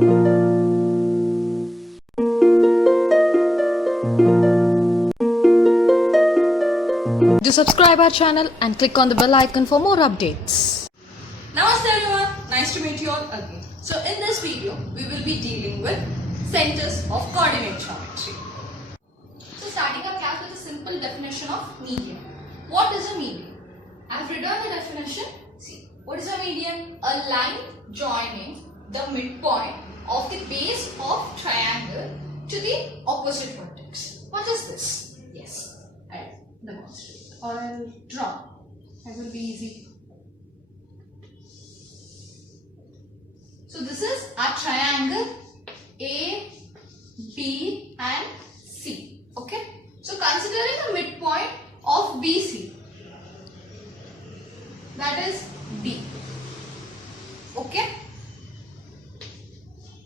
Do subscribe our channel and click on the bell icon for more updates. Namaste everyone, nice to meet you all again. So in this video, we will be dealing with centers of coordinate geometry. So starting our class with a simple definition of median. What is a median? I have written the definition. See, what is a median? A line joining the midpoint of the base of triangle to the opposite vertex. What is this? Yes, I'll demonstrate or I'll draw. It will be easy. So this is our triangle A, B and C. Okay. So considering the midpoint of BC, that is B. Okay.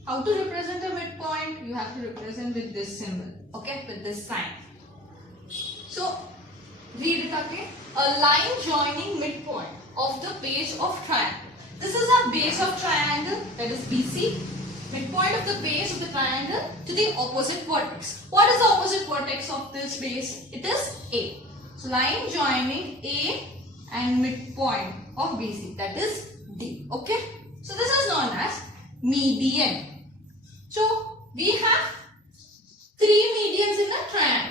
How to represent a midpoint? You have to represent with this symbol. Okay, with this sign. So read it again. A line joining midpoint of the base of triangle. This is our base of triangle, that is BC. Midpoint of the base of the triangle to the opposite vertex. What is the opposite vertex of this base? It is A. So line joining A and midpoint of BC, that is D. Okay. So this is known as median. So we have three medians in a triangle.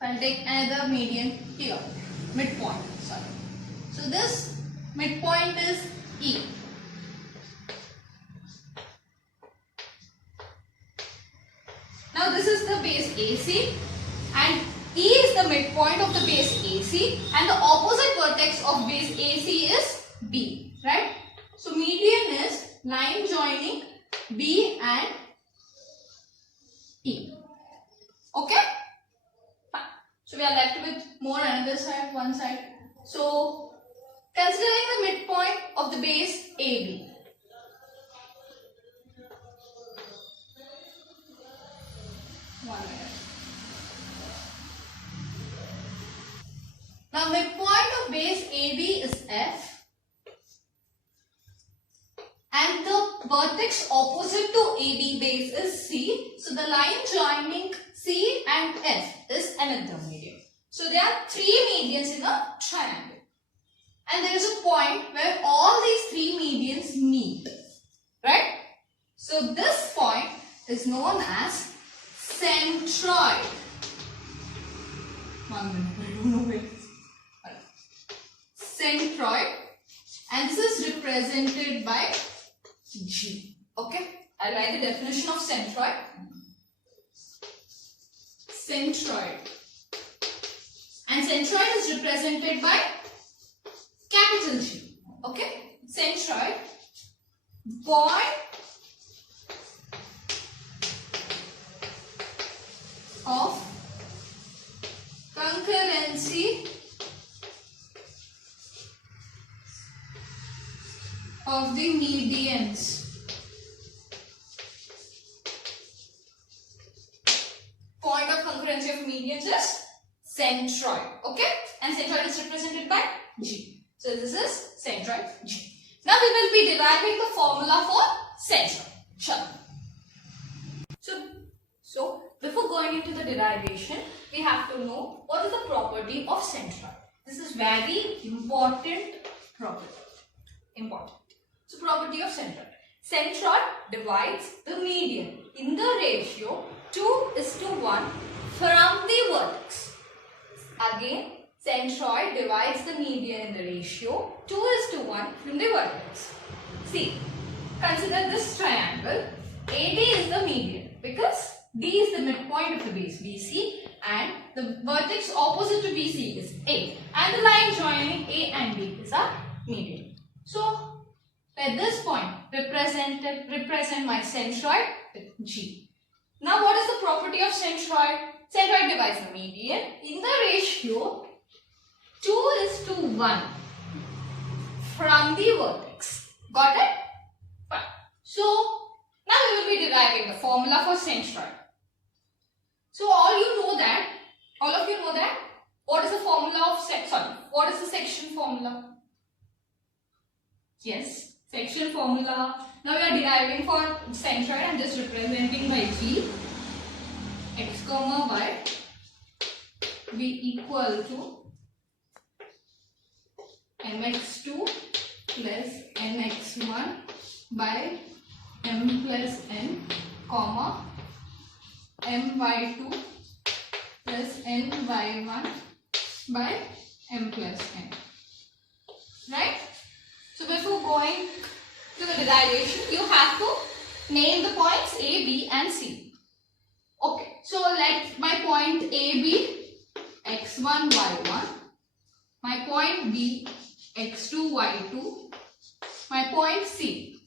I'll take another median here, midpoint, sorry. So this midpoint is E. Now this is the base AC and E is the midpoint of the base AC and the opposite vertex of base AC is B, right? So median is line joining B and E. Okay? So we are left with more another side, one side. So considering the midpoint of the base AB. One minute. Now midpoint of base AB is F. And the vertex opposite to AB base is C. So the line joining C and F is another median. So there are three medians in a triangle. And there is a point where all these three medians meet. Right? So this point is known as centroid. 1 minute, I don't know where it is. Centroid. And this is represented by G. Okay? I'll write the definition of centroid. Centroid. And centroid is represented by capital G. Okay? Centroid. Point of concurrency of the medians. Point of concurrency of medians is centroid. Okay? And centroid is represented by G. So this is centroid G. Now we will be deriving the formula for centroid. Sure. So before going into the derivation, we have to know what is the property of centroid. This is very important property. Important. So property of centroid. Centroid divides the median in the ratio 2:1 from the vertex. Again, centroid divides the median in the ratio 2:1 from the vertex. See, consider this triangle. AD is the median because D is the midpoint of the base BC and the vertex opposite to BC is A and the line joining A and B is our median. So at this point represent my centroid with G. Now what is the property of centroid? Centroid divides the median in the ratio 2:1 from the vertex. Got it? Fine. So now we will be deriving the formula for centroid. So all you know that All of you know that? What is the formula of what is the section formula? Yes, section formula. Now we are deriving for centroid and just representing by G. X comma y be equal to mx2 plus nx1 by m plus n, comma my2 plus ny1 by m plus n. Right? So before going to the derivation, you have to name the points A, B and C. Okay, so let my point A be x1, y1, my point B x2, y2, my point C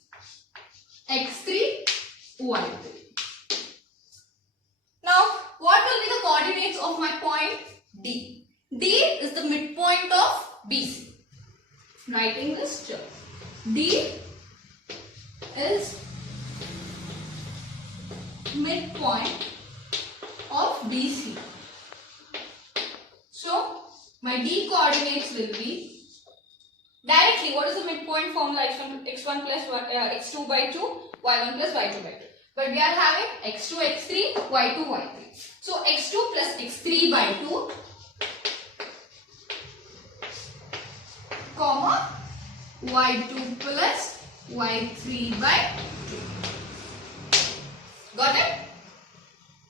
x3, y3. Now, what will be the coordinates of my point D? D is the midpoint of BC. Writing this here. D is midpoint of BC. So, my D coordinates will be directly, what is the midpoint formula? x1 plus x2 by 2, y1 plus y2 by 2. But we are having x2, x3, y2, y3. So, x2 plus x3 by 2, comma, y2 plus y3 by 2. Got it?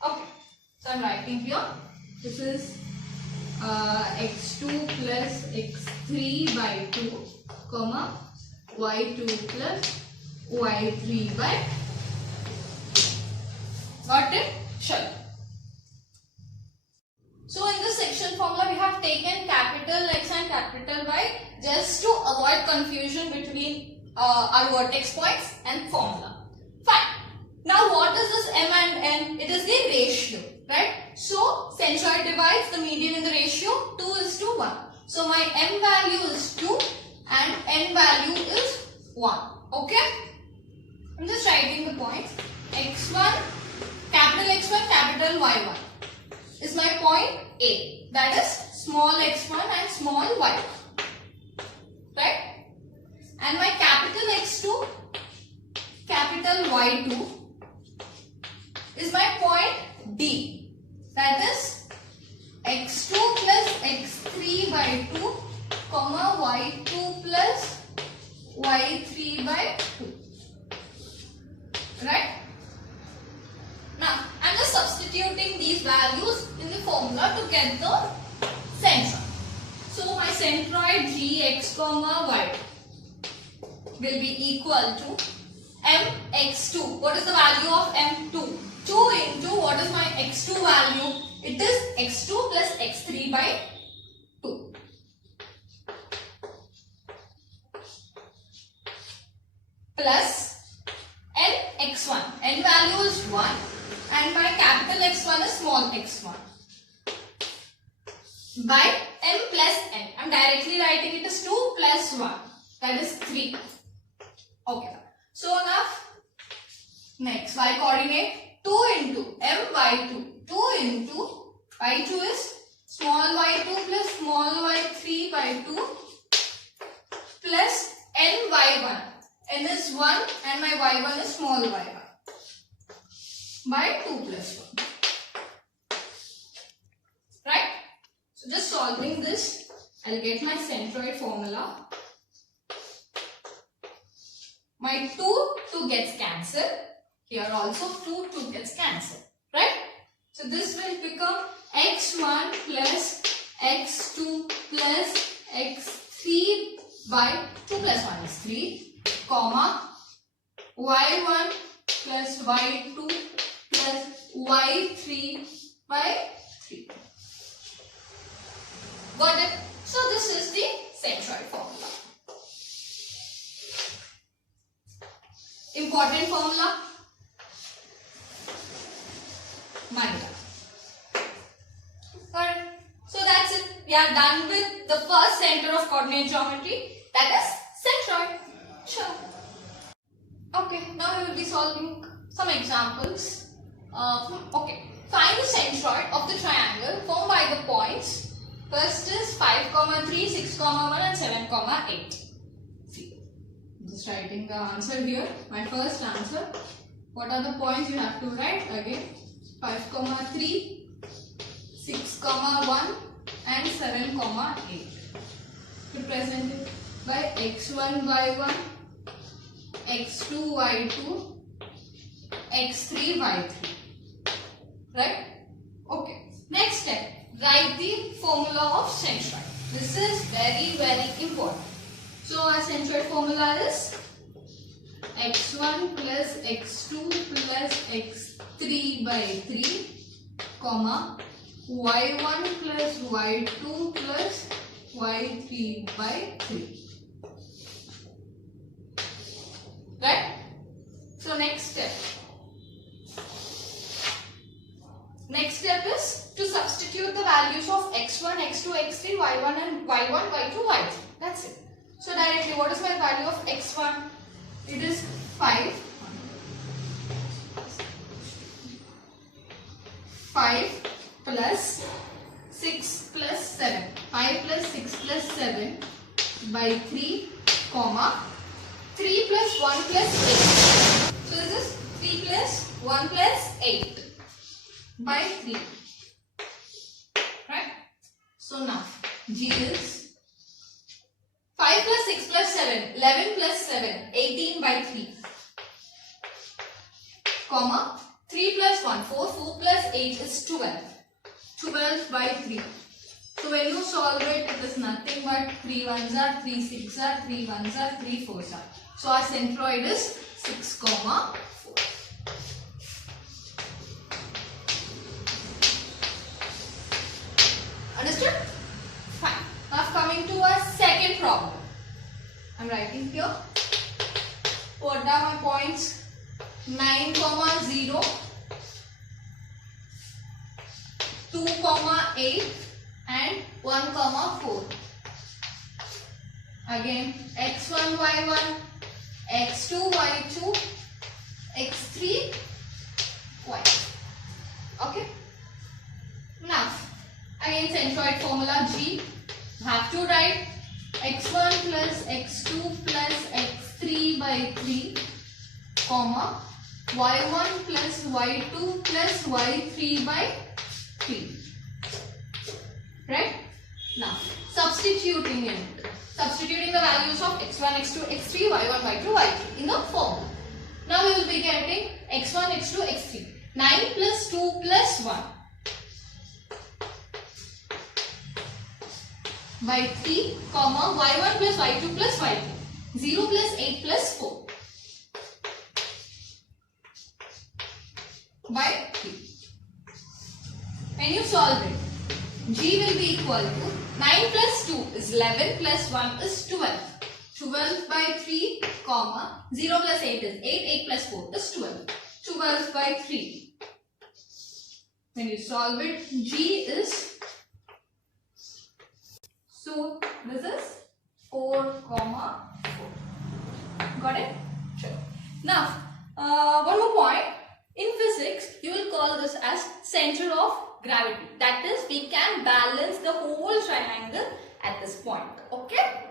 Okay. So, I am writing here. This is x2 plus x3 by 2, comma, y2 plus y3 by 2. Got it? Sure. So in this section formula, we have taken capital X and capital Y just to avoid confusion between our vertex points and formula. Fine. Now what is this M and N? It is the ratio, right? So centroid divides the median in the ratio 2:1. So my M value is 2 and N value is 1. Okay? I'm just writing the points. X1, capital Y1 is my point A. That is small x1 and small y1. Right? And my capital X2, capital Y2 is my point D. That is x2 plus x3 by 2, comma y2 plus y3 by 2. Right? Now, I am just substituting these values in the formula to get the centroid. So, my centroid G x comma y will be equal to mx2. What is the value of m2? 2 into what is my x2 value? It is x2 plus x3 by 2. Plus nx1. N value is 1 and my capital X1 is small x1 by m plus n. I am directly writing it as 2 plus 1. That is 3. Okay. So now next y coordinate 2 into m y2. 2 into y2 is small y2 plus small y3 by 2 plus n y1. N is 1 and my y1 is small y1 by 2 plus 1. Right? So just solving this, I'll get my centroid formula. My 2 gets cancelled. Here also 2 gets cancelled. Right? So this will become x1 plus x2 plus x3 by 2 plus 1 is 3, comma y1 plus y2 plus y3 by 3. Got it? So this is the centroid formula. Important formula. Mind that. Alright. So that's it. We are done with the first center of coordinate geometry, that is centroid. Sure. Okay, now we will be solving some examples. Okay, find the centroid of the triangle formed by the points. First is 5, 3, 6, 1 and 7, 8. See, I'm just writing the answer here. My first answer. What are the points you have to write? Again, 5, 3, 6, 1 and 7, 8. Represented by x1, y1, x2, y2, x3, y3. Right? Okay. Next step. Write the formula of centroid. This is very, very important. So our centroid formula is x1 plus x2 plus x3 by 3, comma, y1 plus y2 plus y3 by 3. Right? So next step. Next step is to substitute the values of x1, x2, x3, y1 and y1, y2, y3. That's it. So directly, what is my value of x1? It is 5. 5 plus 6 plus 7. 5 plus 6 plus 7 by 3, comma, 3 plus 1 plus 8. So this is 3 plus 1 plus 8 by 3. Right? So now G is 5 plus 6 plus 7, 11 plus 7, 18 by 3, comma, 3 plus 1, 4, 4 plus 8 is 12, 12 by 3. So when you solve it, it is nothing but 3 1s are 3 6 are 3 1s are 3 4s are. So our centroid is 6, 4. Understood? Fine. Now coming to our second problem. I am writing here. Put down my points 9, 0, 2, 8 and 1, 4. Again x1, y1, x2, y2, x3, y2. Okay. Now again centroid formula G. You have to write x1 plus x2 plus x3 by 3, comma, y1 plus y2 plus y3 by 3. Right? Now substituting the values of x1, x2, x3, y1, y2, y3 in the formula. Now we will be getting x1, x2, x3. 9 plus 2 plus 1 by 3, comma, y1 plus y2 plus y3. 0 plus 8 plus 4 by 3. When you solve it, G will be equal to 9 plus 2 is 11 plus 1 is 12. 12 by 3, comma, 0 plus 8 is 8, 8 plus 4 is 12. 12 by 3. When you solve it, G is, so this is 4, 4. Got it? Sure. Now, one more point. In physics, you will call this as center of gravity. That is, we can balance the whole triangle at this point. Okay?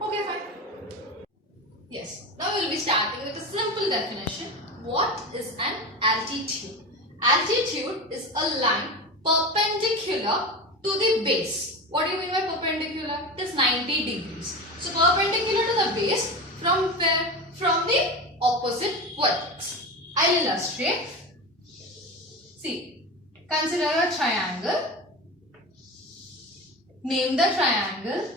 Okay, fine. Yes. Now we will be starting with a simple definition. What is an altitude? Altitude is a line perpendicular to the base. What do you mean by perpendicular? It is 90 degrees. So perpendicular to the base, from where? From the opposite vertex. I will illustrate. See, consider a triangle. Name the triangle.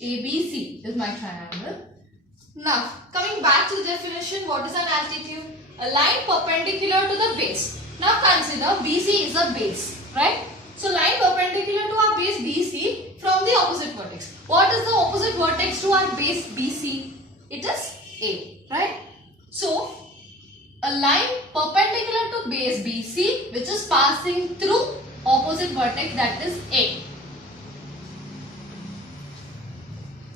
ABC is my triangle. Now, coming back to the definition, what is an altitude? A line perpendicular to the base. Now consider BC is a base, right? So line perpendicular to our base BC from the opposite vertex. What is the opposite vertex to our base BC? It is A, right? So a line perpendicular to base BC which is passing through opposite vertex, that is A.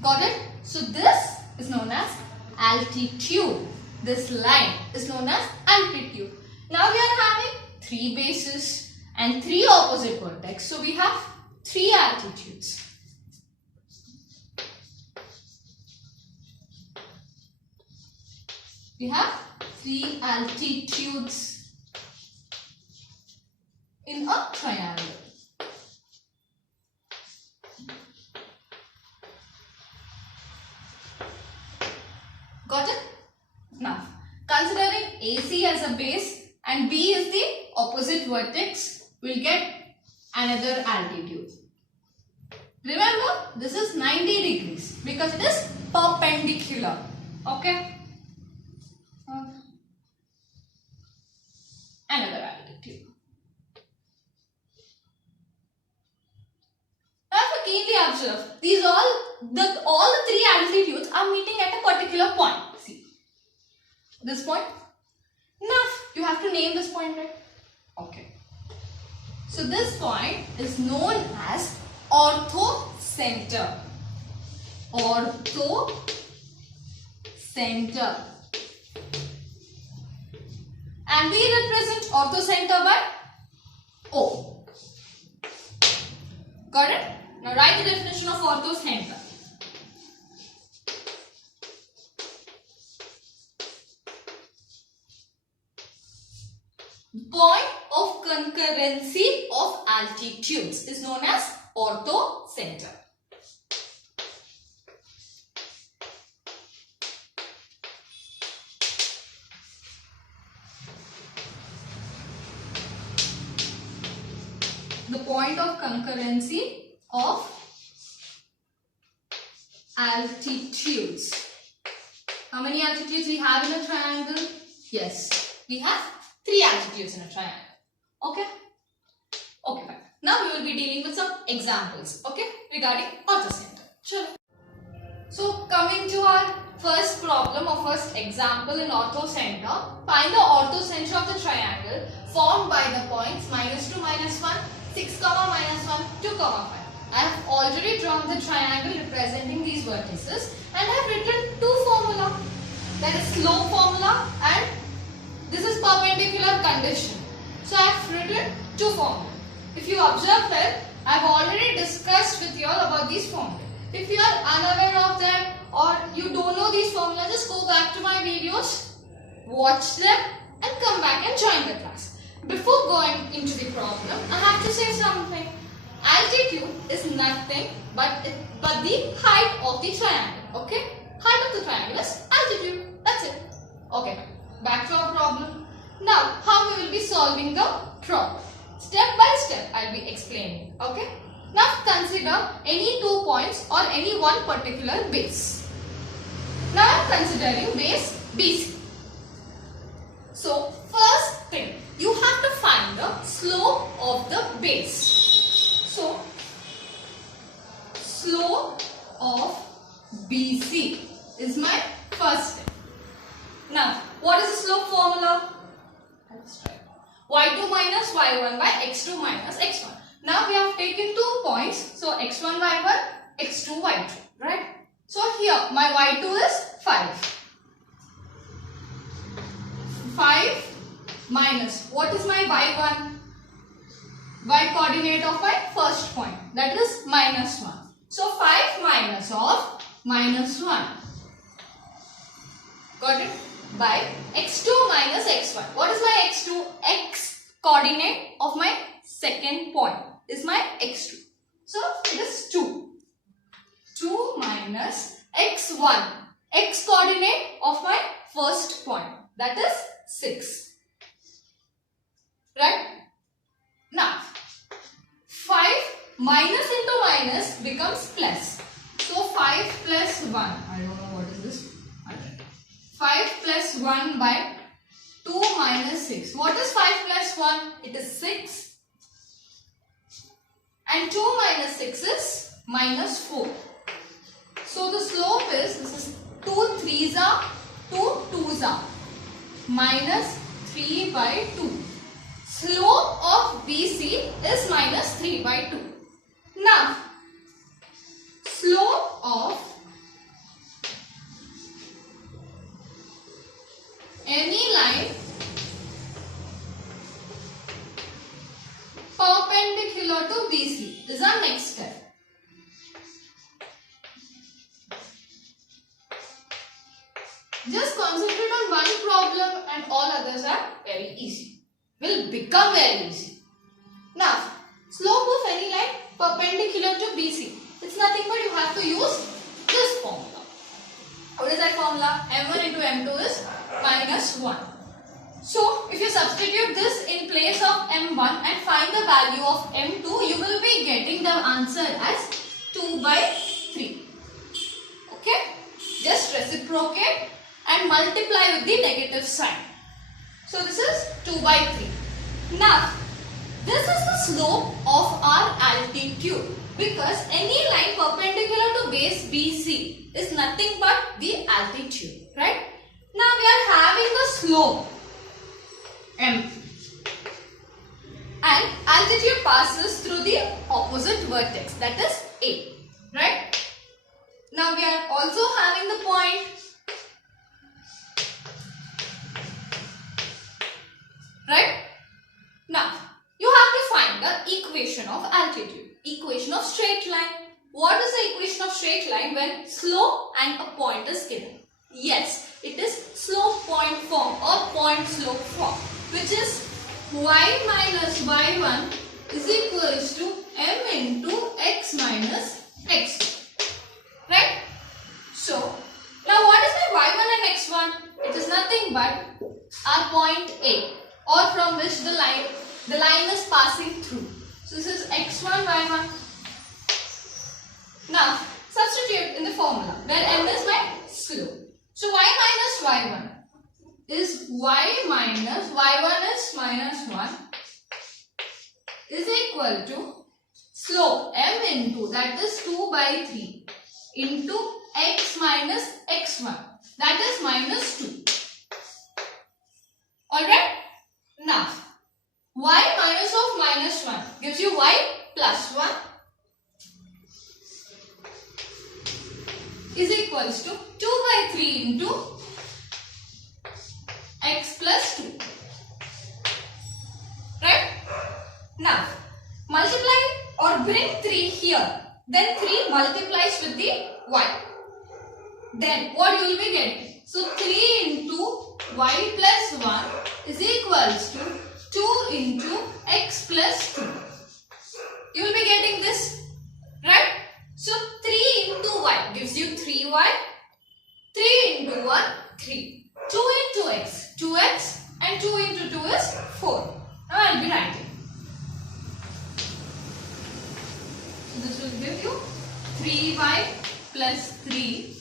Got it? So this is known as altitude. This line is known as altitude. Now we are having 3 bases and 3 opposite vertex. So we have 3 altitudes. We have 3 altitudes in a triangle. Got it? Now, considering AC as a base and B is the opposite vertex, we'll get another altitude. Remember, this is 90 degrees because it is perpendicular. Okay? Another altitude. Now, if you keenly observe, these all the 3 altitudes are meeting at a particular point. See, this point. Now, you have to name this point, right? Okay. So this point is known as Ortho Center. Ortho Center. And we represent Ortho Center by O. Got it? Now write the definition of Ortho Center. Point of concurrency of altitudes is known as Ortho Center. The point of concurrency of altitudes. How many altitudes we have in a triangle? Yes, we have 3 altitudes in a triangle. Okay? Okay, fine. Now we will be dealing with some examples, okay, regarding Orthocenter. Sure. So coming to our first problem or first example in Orthocenter, find the orthocenter of the triangle formed by the points -2, -1, 6, -1, 2, 5. I have already drawn the triangle representing these vertices and I have written 2 formula. That is slope formula and this is perpendicular condition. So I have written 2 formula. If you observe well, I have already discussed with you all about these formulas. If you are unaware of them or you don't know these formulas, just go back to my videos, watch them and come back and join the class. Before going into the problem, I have to say something. Altitude is nothing but the height of the triangle. Okay? Height of the triangle is altitude. That's it. Okay. Back to our problem. Now, how we will be solving the problem? Step by step, I'll be explaining. Okay? Now, consider any 2 points or any one particular base. Now, I am considering base BC. So, first thing, you have to find the slope of the base. So, slope of BC is my first step. Now, what is the slope formula? Let's try. y2 minus y1 by x2 minus x1. Now we have taken 2 points. So x1 y1, x2 y2. Right? So here my y2 is 5. 5 minus, what is my y1? Y coordinate of my first point. That is -1. So 5 minus of -1. Got it? By x2 minus x1. What is my x2? X coordinate of my second point is my x2. So it is 2. 2 minus x1. X coordinate of my first point. That is 6. Right? Now, 5 minus into minus becomes plus. So 5 plus 1. I don't know what is this. 5 plus 1 by 2 minus 6. What is 5 plus 1? It is 6. And 2 minus 6 is -4. So the slope is, this is 2 3s are, 2 2s are, -3 by 2. Slope of BC is -3 by 2. Now, slope of any line perpendicular to BC is our next step. Just concentrate on one problem and all others are very easy. Will become very easy. Now, slope of any line perpendicular to BC. It's nothing but you have to use this formula. What is that formula? M1 into M2 is minus 1. So, if you substitute this in place of M1 and find the value of M2, you will be getting the answer as 2 by 3. Okay? Just reciprocate and multiply with the negative sign. So, this is 2 by 3. Now, this is the slope of our altitude because any line perpendicular to base BC is nothing but the altitude, right? Now we are having the slope M and altitude passes through the opposite vertex, that is A, right? Now we are also having the point right? Now you have to find the equation of altitude, equation of straight line. What is the equation of straight line when slope and a point is given? Yes, it is slope point form or point slope form, which is y minus y1 is equals to m into x minus x. Right? So, now what is my y1 and x1? It is nothing but our point A, or from which the line is passing through. So this is x1, y1. Now substitute in the formula where m is my slope. So y minus y1 is y minus y1 is minus 1 is equal to slope m into, that is 2 by 3 into x minus x1, that is minus 2. Alright? Now, y minus of minus 1 gives you y plus 1 is equals to 2 by 3 into x plus 2. Right? Now, multiply or bring 3 here. Then 3 multiplies with the y. Then what you will be getting? So 3 into y plus 1 is equals to 2 into x plus 2. You will be getting this, right? So 3 into y gives you 3y. 3 into 1, 3. 2 into x, 2x, and 2 into 2 is 4. Now I will be writing. So this will give you 3y plus 3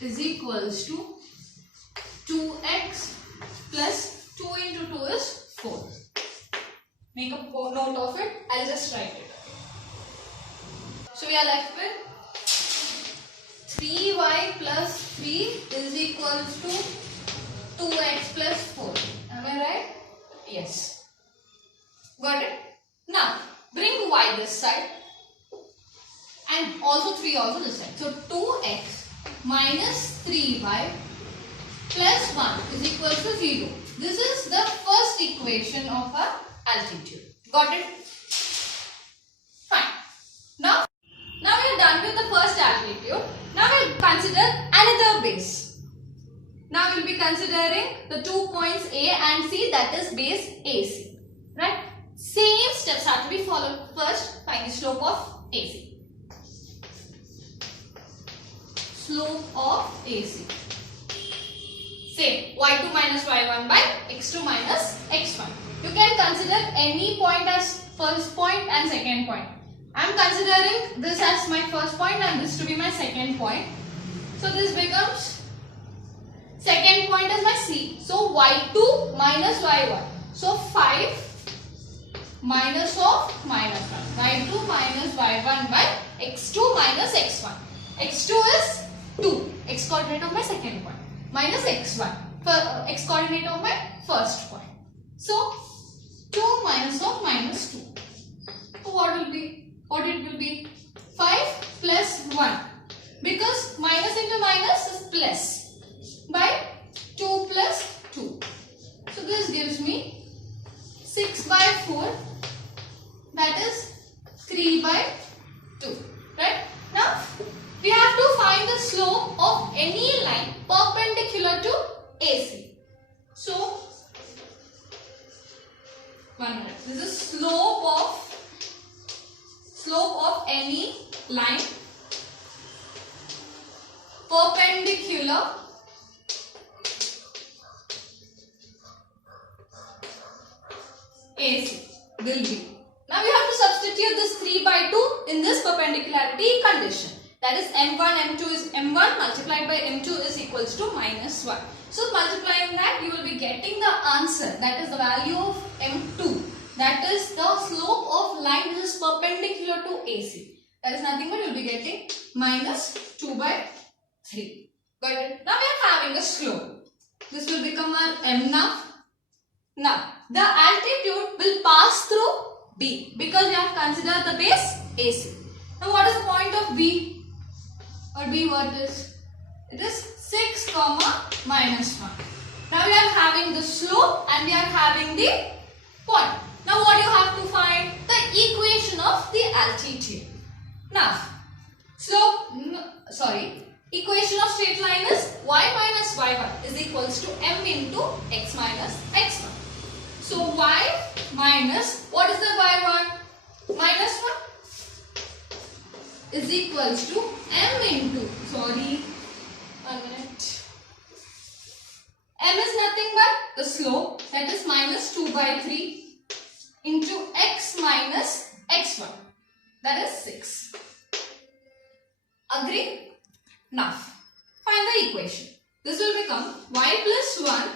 is equals to 2x plus 2 into 2 is 4. Make a note of it. I'll just write it. So we are left with 3y plus 3 is equals to 2x plus 4. Am I right? Yes. Got it? Now, bring y this side and also 3 also this side. So 2x minus 3y plus 1 is equal to 0. This is the first equation of our altitude. Got it? Fine. Now we are done with the first altitude. Now we will consider another base. Now we will be considering the 2 points A and C, that is base AC. Right? Same steps have to be followed. First, find the slope of AC. Slope of AC. Same, y2 minus y1 by x2 minus x1. You can consider any point as first point and second point. I am considering this as my first point and this to be my second point. So this becomes second point as my C. So y2 minus y1. So 5 minus of minus 1. y2 minus y1 by x2 minus x1. x2 is 2, x coordinate of my second point, minus x1, x coordinate of my first point. So 2 minus of minus 2. So what will be? What it will be? 5 plus 1. Because minus into minus is plus. By 2 plus 2. So this gives me 6 by 4. That is 1 minute. This is slope of any line perpendicular AC will be. Now we have to substitute this 3 by 2 in this perpendicularity condition. That is m1, m2 is m1 multiplied by m2 is equals to minus 1. So multiplying that, you will be getting the answer. That is the value of m2. That is the slope of line which is perpendicular to AC. That is nothing but you will be getting minus 2 by 3. Got it? Now we are having a slope. This will become our m now. Now the altitude will pass through B because we have considered the base AC. Now what is the point of B? Or B vertex? It is 6 comma minus 1. Now we are having the slope and we are having the point. Now what you have to find? The equation of the altitude. Now equation of straight line is y minus y1 is equals to m into x minus x1. So y minus, what is the y1? Minus 1 is equals to m into, m is nothing but the slope, that is minus 2 by 3 into x minus x1, that is 6. Agree? Now find the equation. This will become y plus 1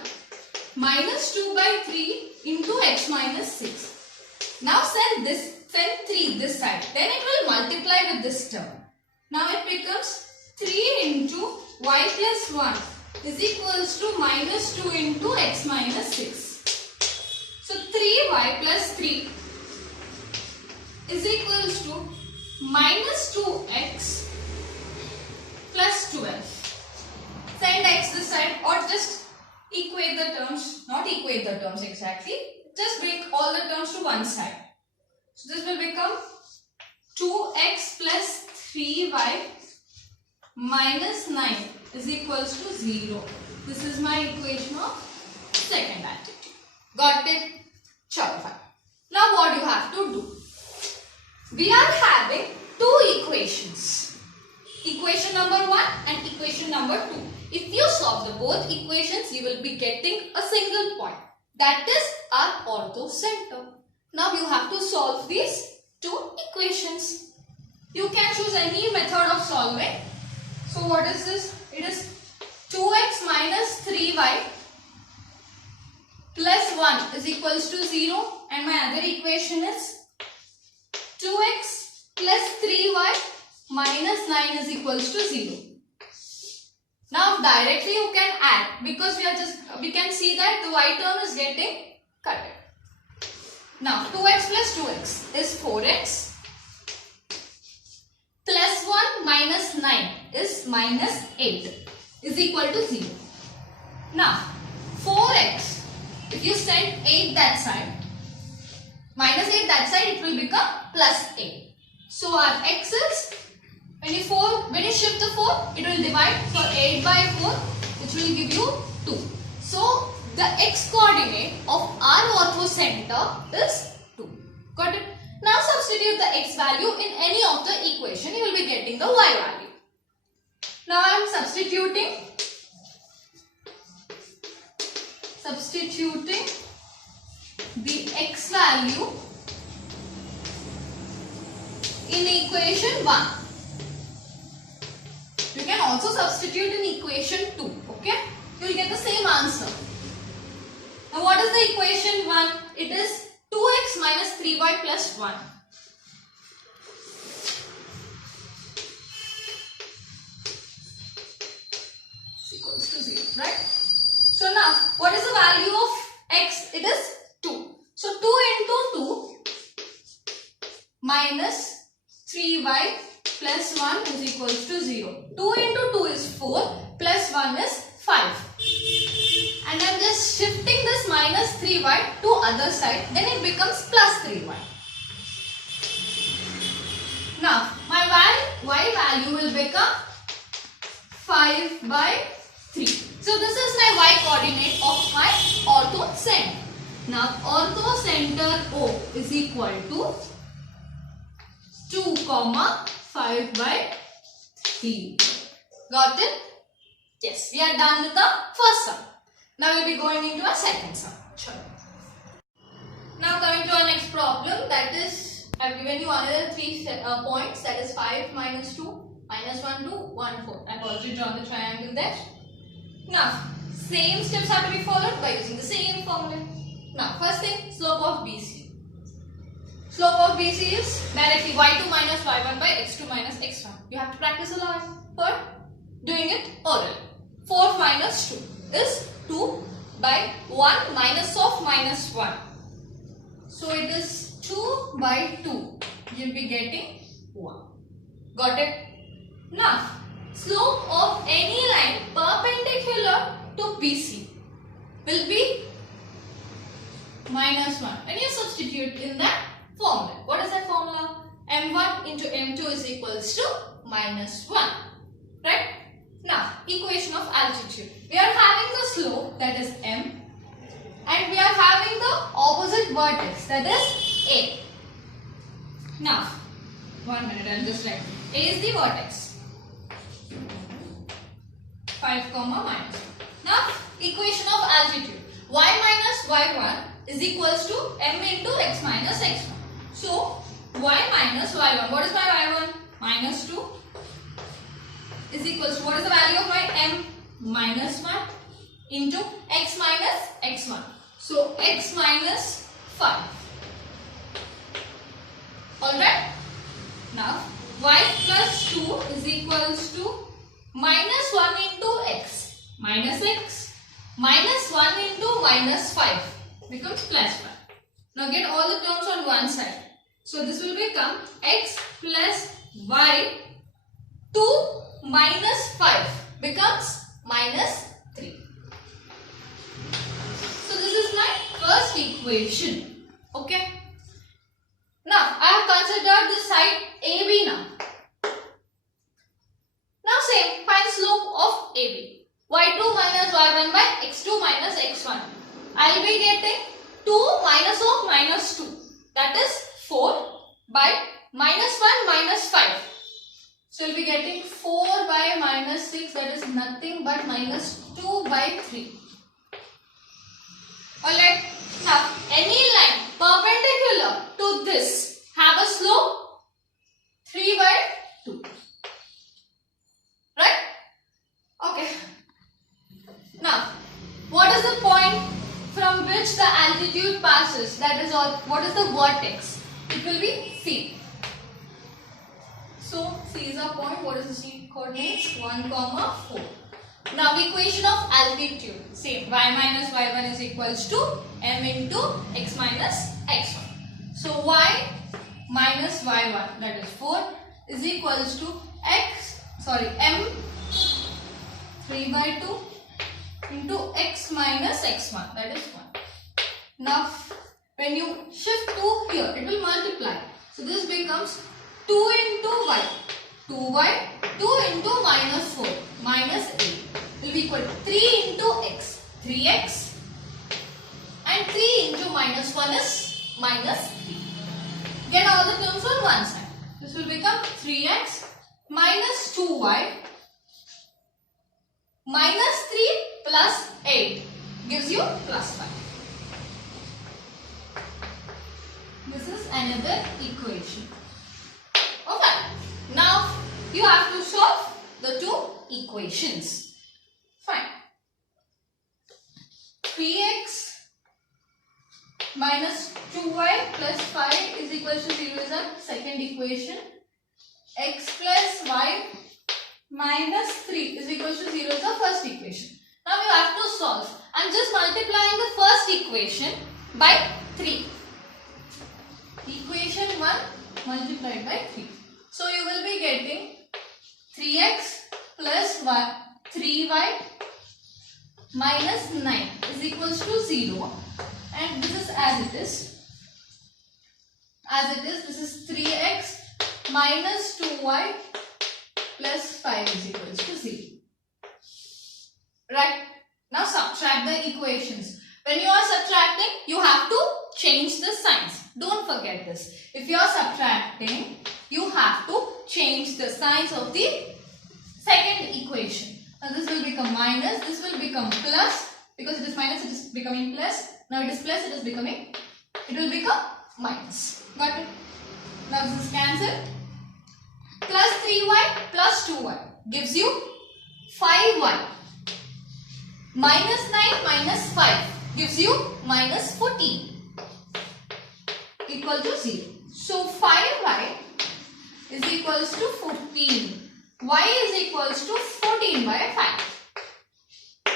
minus 2 by 3 into x minus 6. Now send 3 this side. Then it will multiply with this term. Now it becomes 3 into y plus 1 is equals to minus 2 into x minus 6. So 3y plus 3 is equals to minus 2x plus 12. Send x this side or just equate the terms, not equate the terms exactly, just bring all the terms to one side. So this will become 2x plus 3y minus 9 is equals to 0. This is my equation of second altitude. Got it? Chalo fine. Now what you have to do? We are having two equations. Equation number 1 and equation number 2. If you solve the both equations, you will be getting a single point. That is our orthocenter. Now you have to solve these two equations. You can choose any method of solving. So what is this? It is 2x minus 3y plus 1 is equals to 0, and my other equation is 2x plus 3y minus 9 is equals to 0. Now directly you can add because we can see that the y term is getting cut. Now 2x plus 2x is 4x plus 1 minus 9 is minus 8 is equal to 0. Now 4x, if you send 8 that side, minus 8 that side, it will become plus 8. So our x is, when you shift the 4, it will divide for 8 by 4, which will give you 2. So the x coordinate of our orthocenter is 2. Got it? Now substitute the x value in any of the equation, you will be getting the y value. Now I am substituting the x value in equation 1. You can also substitute in equation 2. Okay? You will get the same answer. Now what is the equation 1? It is 2x minus 3y plus 1. Is equals to 0, right? So now, what is the value of x? It is 2. So 2 into 2 minus 3y plus 1 is equals to 0. 2 into 2 is 4 plus 1 is 5. And I am just shifting this minus 3y to other side, then it becomes plus 3y. Now my y value will become 5 by 3. So this is my y coordinate of my orthocenter. Now orthocenter O is equal to 2 comma 5 by 3. Got it? Yes, we are done with the first sum. Now we'll be going into a second sum. Sure. Now coming to our next problem, that is, I've given you another 3 points, that is 5 minus 2, minus 1, 2, 1, 4. I've already drawn the triangle there. Now, same steps have to be followed by using the same formula. Now, first thing, slope of BC. Slope of BC is directly y2 minus y1 by x2 minus x1. You have to practice a lot for doing it orally. 4 minus 2 is 2 by 1 minus of minus 1. So it is 2 by 2. You'll be getting 1. Got it? Now, slope of any line perpendicular to BC will be minus 1. When you substitute in that formula, what is that formula? m1 into m2 is equals to minus 1. Right? Now, equation of altitude. We are having the slope, that is m, and we are having the opposite vertex, that is a. Now, 1 minute, I'll just write. A is the vertex. 5 comma minus 1. Now, equation of altitude. Y minus y1 is equals to m into x minus x1. So, y minus y1. What is my y1? Minus 2 is equals to, what is the value of my m? Minus 1 into x minus x1. So, x minus 5. Alright? Now, y plus 2 is equals to minus 1 into x. Minus x. Minus 1 into minus 5 becomes plus 5. Now, get all the terms on one side. So, this will become x plus y 2 minus 5 becomes minus 3. So, this is my first equation. Okay. Now, I have considered this side AB now. Now, same, find slope of AB. y2 minus y1 by x2 minus x1. I will be getting 2 minus of minus 2. That is 4 by minus 1 minus 5. So, we will be getting 4 by minus 6, that is nothing but minus 2 by 3. Alright. Now, any line perpendicular to this have a slope 3 by 2. Right? Okay. Now, what is the point from which the altitude passes? That is all. What is the vertex? It will be C. So, C is our point. What is the C coordinates? 1, 4. Now, equation of altitude. Same. Y minus y1 is equals to m into x minus x1. So, y minus y1, that is 4, is equals to m 3 by 2 into x minus x1, that is 1. Now, when you shift 2 here, it will multiply. So, this becomes 2 into y. 2y, 2 into minus 4, minus 8 will be equal to 3 into x, 3x, and 3 into minus 1 is minus 3. Get all the terms on one side. This will become 3x minus 2y minus 3 plus 8 gives you plus 5. This is another equation. Okay. Now, you have to solve the two equations. Fine. 3x minus 2y plus 5 is equal to 0 is our second equation. X plus y minus 3 is equal to 0 is our first equation. Now, you have to solve. I am just multiplying the first equation by 3. Equation 1 multiplied by 3. So, you will be getting 3x plus 3y minus 9 is equals to 0, and this is as it is. As it is, this is 3x minus 2y plus 5 is equals to 0. Right? Now subtract the equations. When you are subtracting, you have to change the signs. don't forget this. If you are subtracting, you have to change the signs of the second equation. Now this will become minus, this will become plus. Because it is minus, it is becoming plus. Now it is plus, it will become minus. Got it? Now this is cancelled. Plus 3y plus 2y gives you 5y. Minus 9 minus 5 gives you minus 14 equal to 0. So 5y is equals to 14. Y is equals to 14 by 5.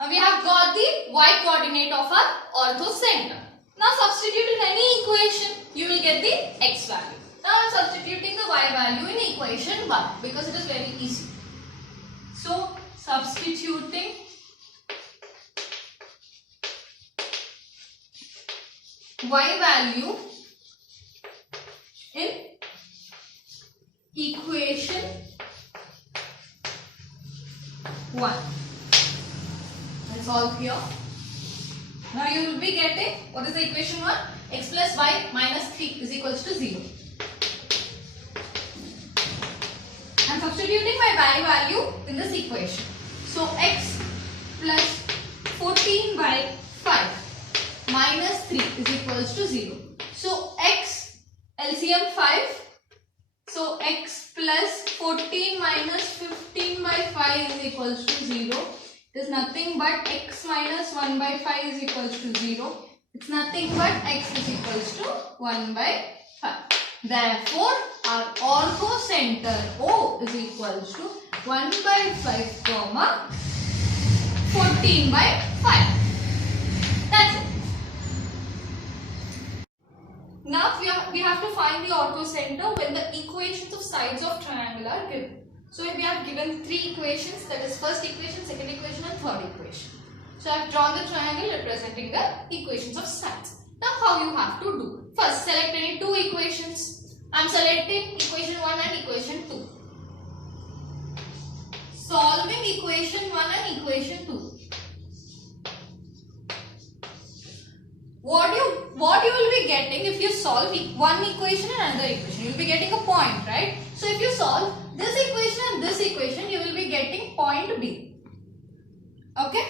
Now we have got the y coordinate of our orthocenter. Now substitute in any equation, you will get the x value. Now I am substituting the y value in equation 1 because it is very easy. So substituting y value in equation 1. That's all here. Now you will be getting, what is the equation 1? X plus y minus 3 is equals to 0. I am substituting my y value in this equation. So x plus 14 by 5 minus 3 is equals to 0. So x LCM 5. So x plus 14 minus 15 by 5 is equals to 0. It is nothing but x minus 1 by 5 is equals to 0. It's nothing but x is equals to 1 by 5. Therefore, our orthocenter O is equals to 1 by 5 comma 14 by 5. That's it. Now we have to find the orthocenter when the equations of sides of triangle are given. So we have given 3 equations, that is first equation, second equation and third equation. So I have drawn the triangle representing the equations of sides. Now how you have to do? First select any 2 equations. I am selecting equation 1 and equation 2. Solving equation 1 and equation 2. What you will be getting if you solve one equation and another equation? You will be getting a point, right? So if you solve this equation and this equation, you will be getting point B. Okay?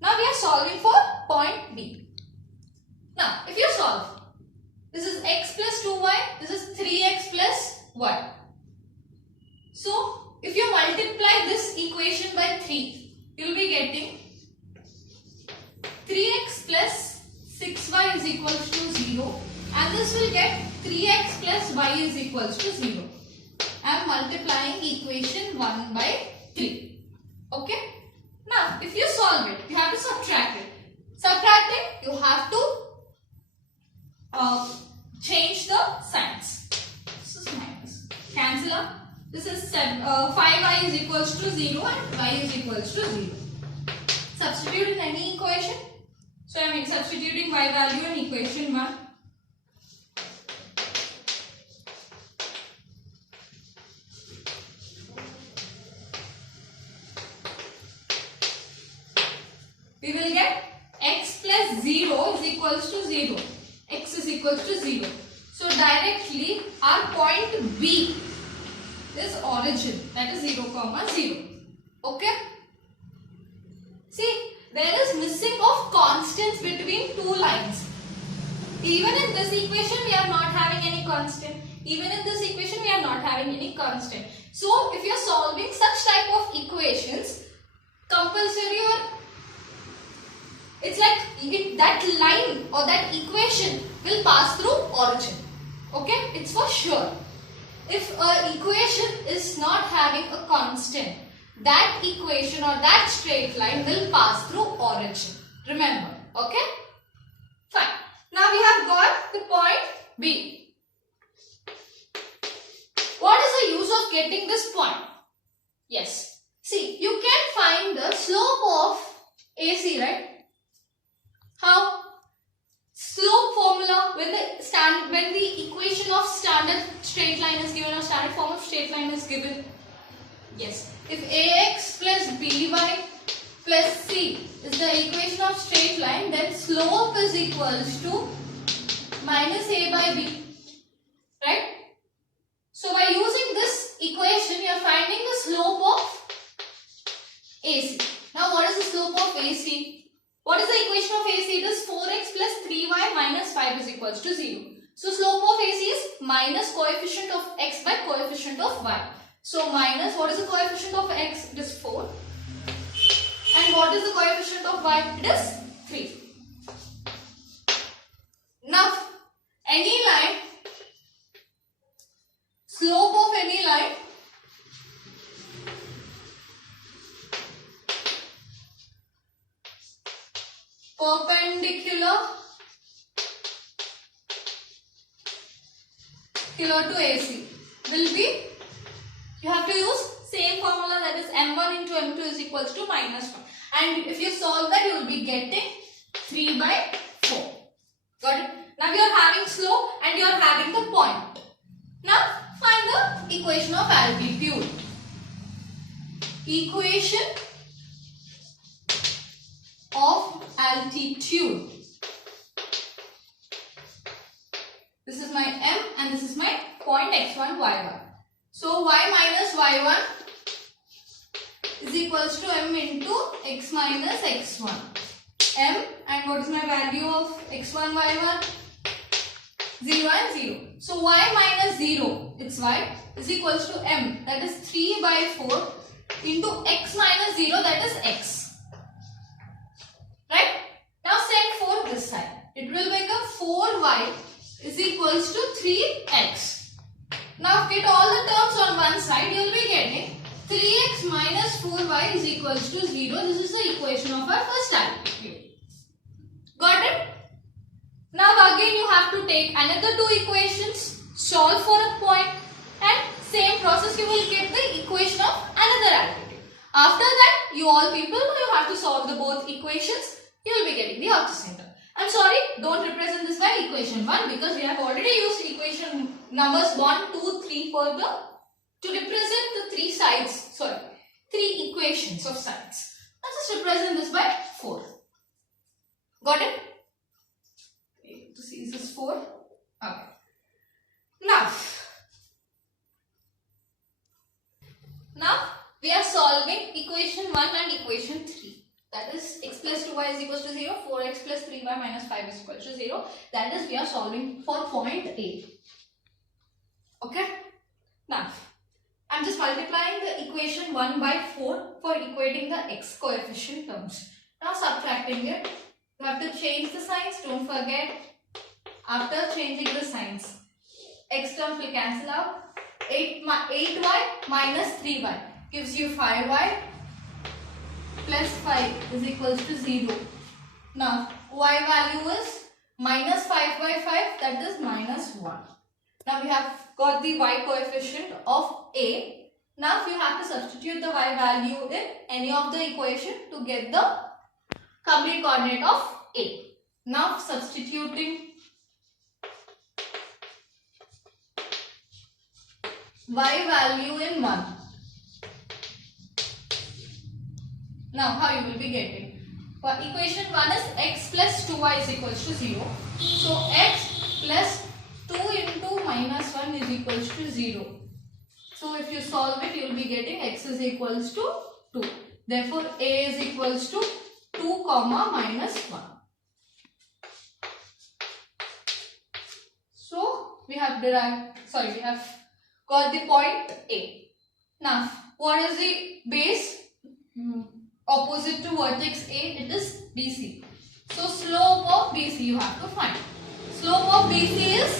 Now we are solving for point B. Now if you solve, this is x plus 2y, this is 3x plus y. So if you multiply this equation by 3, you will be getting 3x plus 6y is equals to 0, and this will get 3x plus y is equals to 0. I am multiplying equation 1 by 3. Okay? Now, if you solve it, you have to subtract it. Subtracting, you have to change the signs. This is minus. Cancel out. This is 5y is equals to 0 and y is equals to 0. Substitute in any equation. So I am substituting y value in equation 1. We will get x plus 0 is equals to 0. X is equals to 0. So directly our point B is origin, that is 0, 0. Okay? See, there is missing of constants between 2 lines. Even in this equation we are not having any constant. Even in this equation we are not having any constant. So if you are solving such type of equations, compulsory or it's like that line or that equation will pass through origin. Okay, it's for sure. If an equation is not having a constant, that equation or that straight line will pass through origin. Remember, okay? Fine. Now we have got the point B. What is the use of getting this point? Yes. See, you can find the slope of AC, right? How? Slope formula, when the equation of standard straight line is given or standard form of straight line is given. Yes. If AX plus BY plus C is the equation of straight line, then slope is equals to minus a by b, right? So by using this equation, you are finding the slope of AC. Now what is the slope of AC? What is the equation of AC? It is 4x plus 3y minus 5 is equals to 0. So slope of AC is minus coefficient of x by coefficient of y. So minus, what is the coefficient of x? It is 4. And what is the coefficient of y? It is 3. Now, any line, slope of any line perpendicular to AC will be, you have to use same formula, that is m1 into m2 is equals to minus 1. And if you solve that, you will be getting 3 by 4. Got it? Now you are having slope and you are having the point. Now find the equation of altitude. Equation of altitude. This is my m and this is my point x1, y1. So y minus y1 is equals to m into x minus x1. M, and what is my value of x1, y1? 0 and 0. So y minus 0, it's y, is equals to m, that is 3 by 4 into x minus 0, that is x. Right? Now set 4 this side. It will become 4y is equals to 3x. Now get all the terms on one side, you will be getting 3x minus 4y is equals to 0. This is the equation of our first altitude. Got it? Now again you have to take another two equations, solve for a point, and same process you will get the equation of another altitude. After that, you all people know you have to solve the both equations. You will be getting the Orthocenter. I'm sorry, don't represent this by equation 1 because we have already used equation numbers 1, 2, 3 for the to represent the three equations of sides. Let's just represent this by 4. Got it? To see this is 4. Okay. Now we are solving equation 1 and equation 3. That is x plus 2y is equals to 0, 4x plus 3y minus 5 is equals to 0. That is we are solving for point A. Okay? Now, I am just multiplying the equation 1 by 4 for equating the x coefficient terms. Now subtracting it, you have to change the signs, don't forget. After changing the signs, x terms will cancel out. 8y minus 3y gives you 5y. Plus 5 is equals to 0. Now, y value is minus 5 by 5, that is minus 1. Now, we have got the y coefficient of A. Now, you have to substitute the y value in any of the equation to get the complete coordinate of A. Now, substituting y value in 1. Now, how you will be getting? For equation 1 is x plus 2y is equals to 0. So, x plus 2 into minus 1 is equals to 0. So, if you solve it, you will be getting x is equals to 2. Therefore, a is equals to 2 comma minus 1. So, we have got the point A. Now, what is the base? Opposite to vertex A, it is BC. So, slope of BC you have to find. Slope of BC is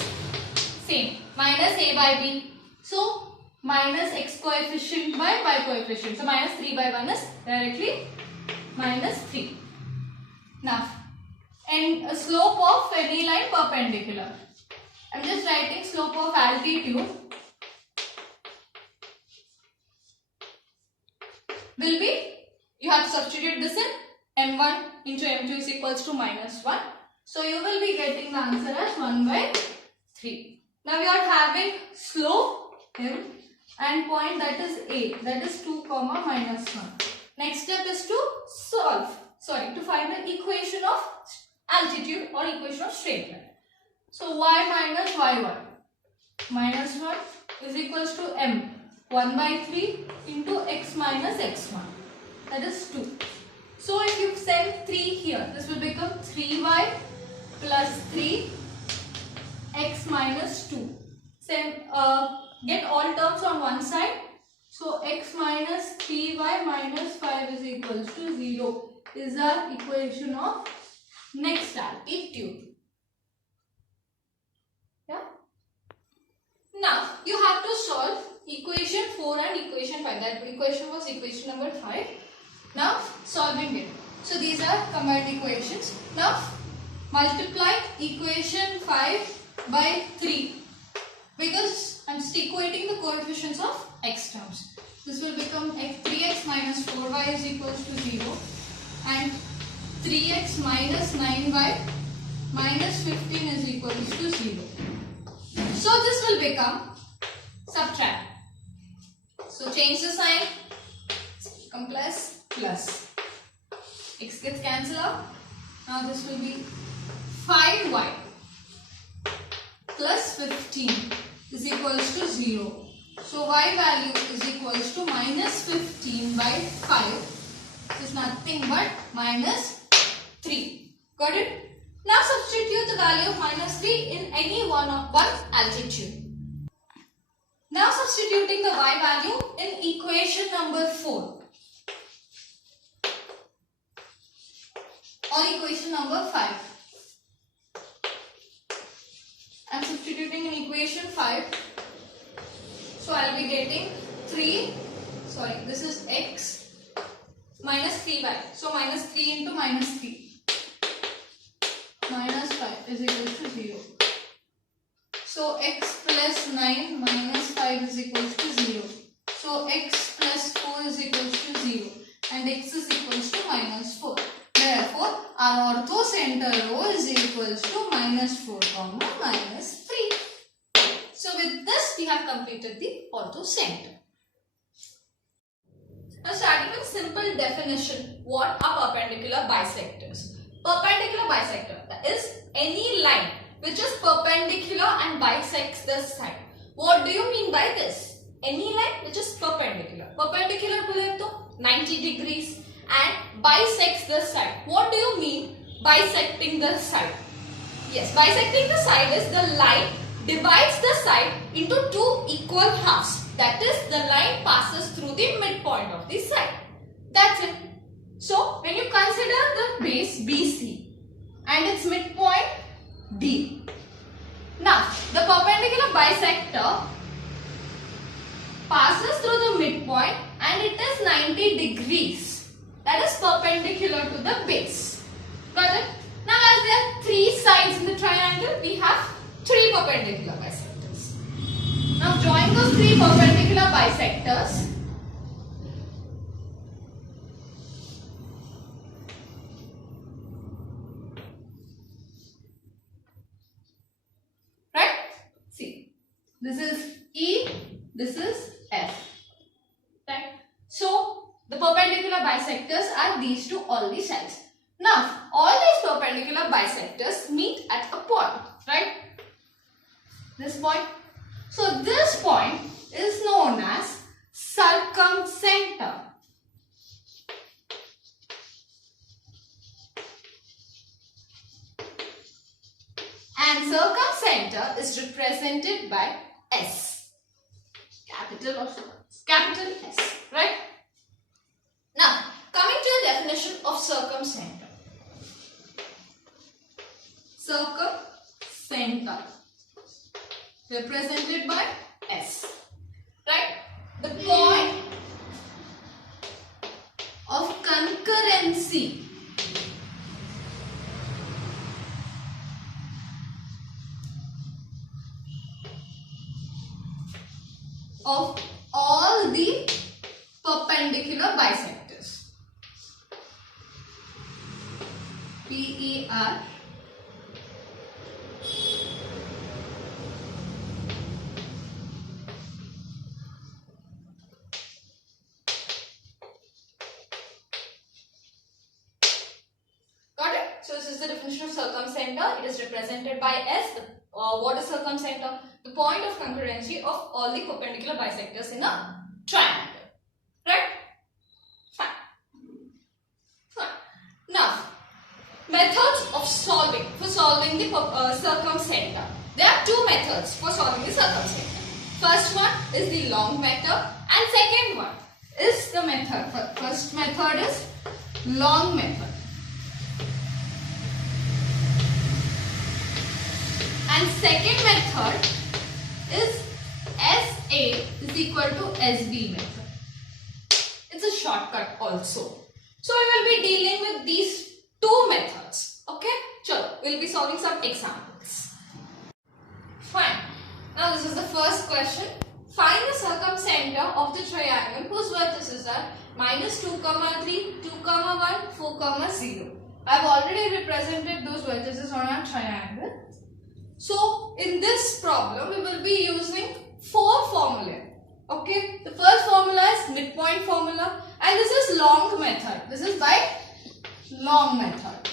same, minus A by B. So, minus x coefficient by y coefficient. So, minus 3 by 1 is directly minus 3. Now, and a slope of any line perpendicular. I am just writing slope of altitude will be, you have to substitute this in m1 into m2 is equals to minus 1. So, you will be getting the answer as 1 by 3. Now, we are having slope m and point, that is A, that is 2 comma minus 1. Next step is to to find the equation of altitude or equation of straight line. So y minus y1 minus 1 is equals to m 1 by 3 into x minus x1. That is 2. So if you send 3 here, this will become 3y plus 3 x minus 2. Send, get all terms on one side. So x minus 3y minus 5 is equals to 0 is our equation of next altitude. Yeah. Now you have to solve equation 4 and equation 5. That equation was equation number 5. Now solving it. So these are combined equations. Now multiply equation 5 by 3 because I'm equating the coefficients of x terms. This will become 3x minus 4y is equals to 0 and 3x minus 9y minus 15 is equals to 0. So this will become subtract. So change the sign, become plus, plus. X gets cancelled out. Now this will be 5y plus 15 is equals to 0. So y value is equals to minus 15 by 5. This is nothing but minus 3. Got it? Now substitute the value of minus 3 in any one altitude. Now substituting the y value in equation number 4 or equation number 5. I am substituting in equation 5. So I will be getting this is x minus 3y. So minus 3 into minus 3. Minus 5 is equal to 0. So x plus 9 minus 5 is equal to 0. So x plus 4 is equal to 0 and x is equal to minus 4. Therefore, our orthocenter rho is equal to minus 4 comma minus 3. So with this we have completed the orthocenter. Now starting with simple definition, what are perpendicular bisectors? Perpendicular bisector, that is any line which is perpendicular and bisects the side. What do you mean by this? Any line which is perpendicular. Perpendicular bole to 90 degrees and bisects the side. What do you mean bisecting the side? Yes, bisecting the side is the line divides the side into two equal halves. That is, the line passes through the midpoint of the side. That's it. So, when you consider the base BC and its midpoint D. Now, the perpendicular bisector passes through the midpoint and it is 90 degrees. That is perpendicular to the base. Got it? Now, as there are three sides in the triangle, we have three perpendicular bisectors. Now join those three perpendicular bisectors. Right? See, this is E, this is F. Right? So the perpendicular bisectors are these two all the sides. Now all these perpendicular bisectors meet at a point, right? This point. So this point is known as circumcenter. And circumcenter is represented by S. Capital or capital S. Right? Now, coming to the definition of circumcenter. Circumcenter represented by S. Right? The point of concurrency of all the perpendicular bisectors. PER Got it? So this is the definition of circumcenter. It is represented by S. The what is circumcenter? The point of concurrency of all the perpendicular bisectors in a triangle. Right? Fine. Now, methods of solving the circumcenter. There are two methods for solving the circumcenter. First one is the long method and second one is the method. First method is long method. And second method is SA is equal to SB method. It's a shortcut also. So we will be dealing with these two methods. Okay? So we'll be solving some examples. Fine. Now this is the first question. Find the circumcenter of the triangle whose vertices are -2, 3, 2, 1, 4, 0. I have already represented those vertices on our triangle. So in this problem we will be using 4 formulae. Okay, the first formula is midpoint formula and this is long method. This is by long method.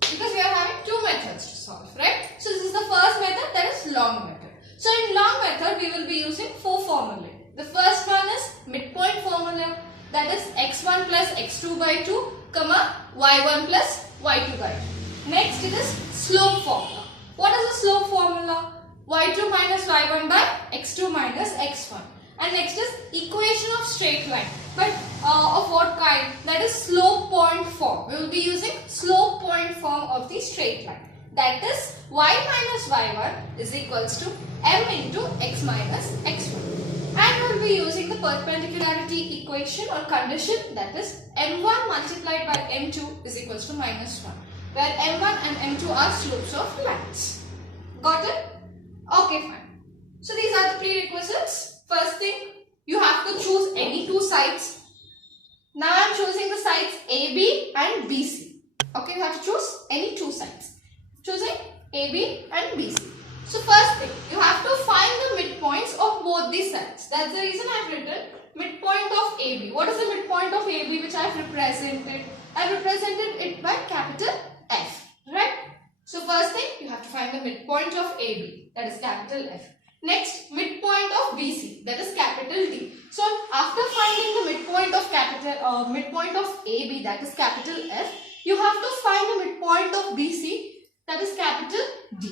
Because we are having two methods to solve, right? So this is the first method, that is long method. So in long method we will be using 4 formulae. The first one is midpoint formula, that is x1 plus x2 by 2, y1 plus y2 by 2. Next it is slope formula. What is the slope formula? y2 minus y1 by x2 minus x1. And next is equation of straight line. But of what kind? That is slope point form. We will be using slope point form of the straight line. That is y minus y1 is equals to m into x minus x1. And we will be using the perpendicularity equation or condition, that is m1 multiplied by m2 is equals to -1. Where m1 and m2 are slopes of lines. Got it? Okay, fine. So these are the prerequisites. First thing, you have to choose any two sides. Now I am choosing the sides AB and BC. Okay, you have to choose any two sides. Choosing AB and BC. So first thing, you have to find the midpoints of both these sides. That's the reason I have written midpoint of AB. What is the midpoint of AB which I have represented? I have represented it by capital F. Right? So first thing, you have to find the midpoint of AB. That is capital F. Next, midpoint of BC, that is capital D. So after finding the midpoint of AB, that is capital F, you have to find the midpoint of BC, that is capital D.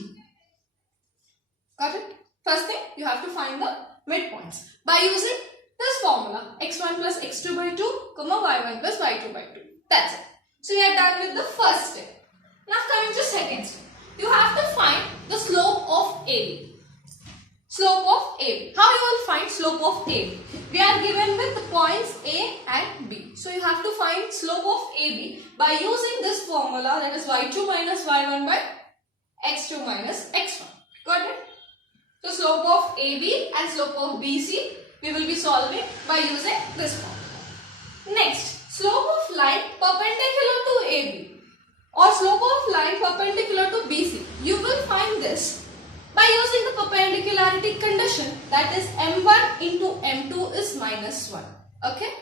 Got it? First thing, you have to find the midpoints by using this formula, x1 plus x2 by 2, y1 plus y2 by 2. That's it. So you are done with the first step. Now coming to second step, you have to find the slope of AB. Slope of AB. How you will find slope of AB? We are given with the points A and B. So you have to find slope of AB by using this formula, that is y2 minus y1 by x2 minus x1. Got it? So slope of AB and slope of BC we will be solving by using this formula. Next, slope of line perpendicular to AB or slope of line perpendicular to BC. You will find this by using the perpendicularity condition, that is m1 into m2 is -1. Okay?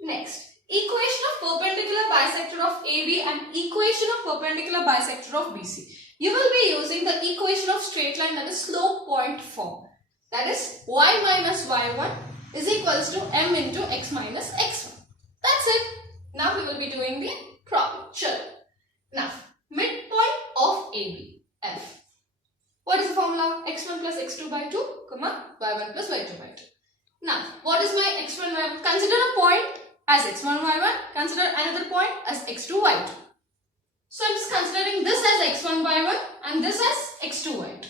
Next, equation of perpendicular bisector of AB and equation of perpendicular bisector of BC. You will be using the equation of straight line, that is slope point form. That is y minus y1 is equals to m into x minus x1. That's it. Now we will be doing the problem. Sure. Now, midpoint of AB, F. What is the formula? x1 plus x2 by 2, y1 plus y2 by 2. Now, what is my x1, y1? Consider a point as x1, y1. Consider another point as x2, y2. So, I am just considering this as x1, y1 and this as x2, y2.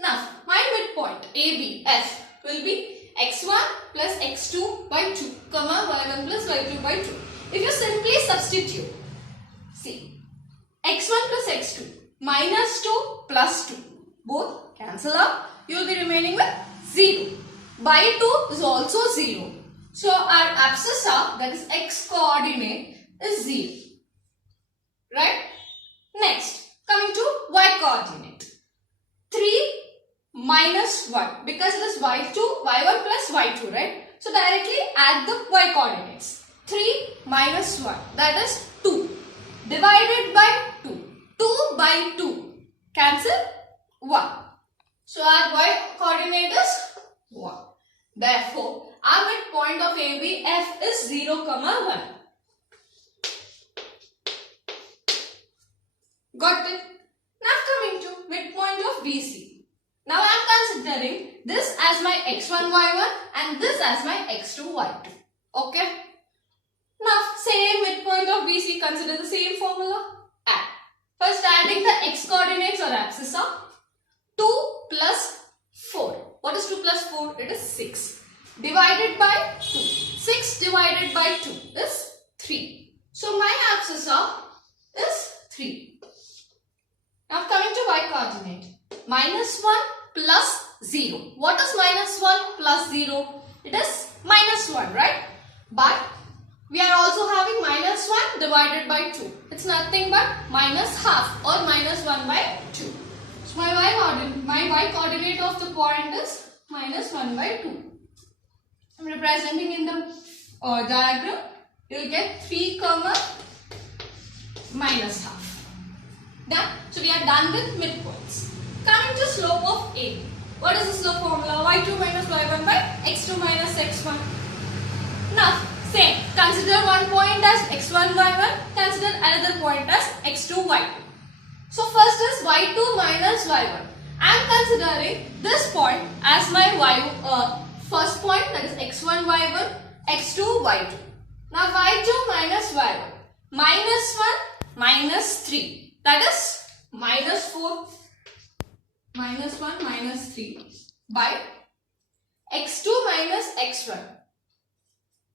Now, my midpoint AB, F will be x1 plus x2 by 2, y1 plus y2 by 2. If you simply substitute, see, x1 plus x2 minus 2 plus 2, both cancel out, you will be remaining with 0. By 2 is also 0. So our abscissa, that is x coordinate, is 0. Right? Next, coming to y coordinate. 3 minus 1, because it is y1 plus y2, right? So directly add the y coordinates. 3 minus 1, that is 2. divided by 2. 2 by 2. Cancel 1. So our y coordinate is 1. Therefore, our midpoint of AB F is 0, 1. Got it? Now coming to midpoint of BC. Now I am considering this as my x1, y1 and this as my x2, y2. Okay? Now same midpoint of BC, consider the same formula. Add. First adding the x coordinates or axis of 2 plus 4. What is 2 plus 4? It is 6. Divided by 2. 6 divided by 2 is 3. So my axis of is 3. Now coming to y coordinate. Minus 1 plus 0. What is minus 1 plus 0? It is minus 1, right? But we are also having minus 1 divided by 2. It's nothing but minus half or minus 1 by 2. So my y coordinate of the point is minus 1 by 2. I'm representing in the diagram. You will get 3 comma minus half. Done. So we are done with midpoints. Coming to slope of A. What is the slope formula? y2 minus y1 by x2 minus x1. Now same. Consider one point as x1, y1. Consider another point as x2, y2. So first is y2 minus y1. I am considering this point as my first point, that is x1, y1, x2, y2. Now y2 minus y1. Minus 1, minus 3. That is minus 4. Minus 1, minus 3 by x2 minus x1.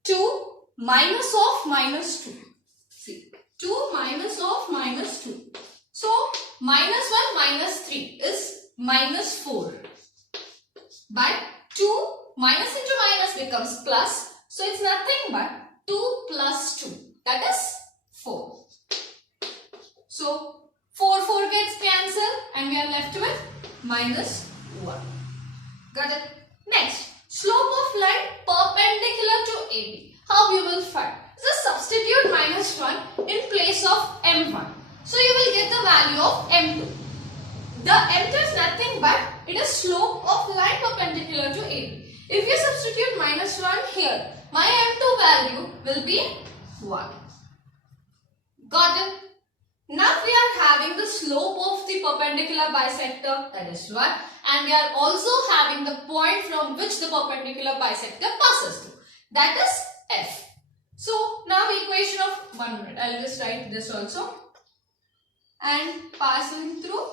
2 minus of minus 2. See, 2 minus of minus 2. So, minus 1 minus 3 is minus 4. But 2 minus into minus becomes plus. So, it's nothing but 2 plus 2. That is 4. So, 4 gets cancelled and we are left with minus 1. Got it? Next, slope of line perpendicular to AB. How you will find? Just substitute minus 1 in place of m1. So you will get the value of m2. The m2 is nothing but it is slope of line perpendicular to AB. If you substitute minus 1 here, my m2 value will be 1. Got it? Now we are having the slope of the perpendicular bisector, that is 1, and we are also having the point from which the perpendicular bisector passes through, that is F. So now equation of 1 minute, I will just write this also, and passing through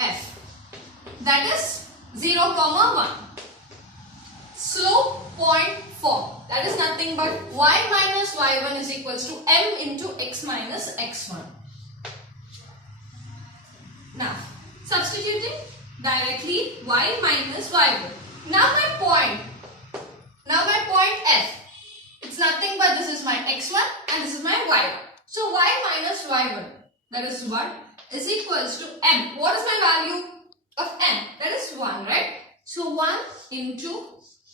F, that is 0, 1. Slope point form, that is nothing but y minus y1 is equals to m into x minus x1. Now substituting directly y minus y1. Now my point F, it's nothing but this is my x1 and this is my y1. So y minus y1, that is 1, is equals to m. What is my value of m? That is 1, right? So 1 into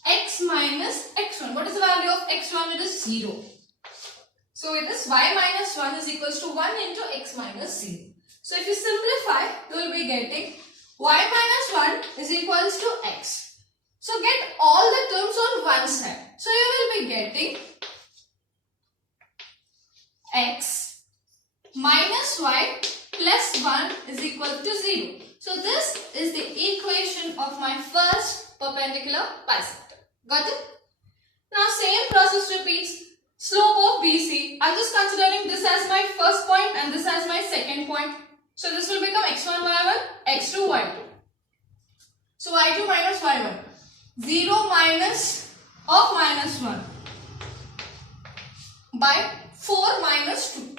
x minus x1. What is the value of x1? It is 0. So it is y minus 1 is equals to 1 into x minus 0. So if you simplify, you will be getting y minus 1 is equals to x. So get all the terms on one side. So you will be getting x minus y plus 1 is equal to 0. So this is the equation of my first perpendicular bisector. Got it? Now same process repeats. Slope of BC. I'm just considering this as my first point and this as my second point. So this will become x1, y1, x2, y2. So y2 minus y1. 0 minus of minus 1 by 4 minus 2.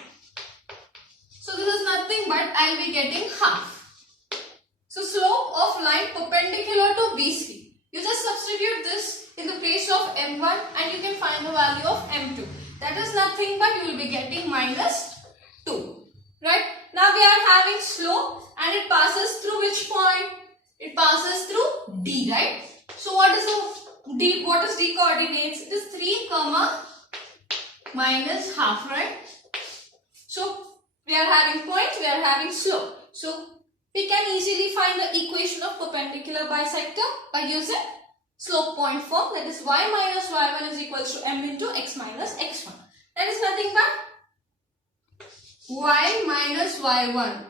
So this is nothing but I'll be getting half. So slope of line perpendicular to BC. You just substitute this in the place of m1 and you can find the value of m2. That is nothing but you will be getting minus 2. Right? Now we are having slope and it passes through which point? It passes through D, right? So what is the what is d coordinates? It is 3 comma minus half, right? So we are having points, we are having slope. So we can easily find the equation of perpendicular bisector by using slope point form. That is y minus y1 is equals to m into x minus x1. That is nothing but y minus y1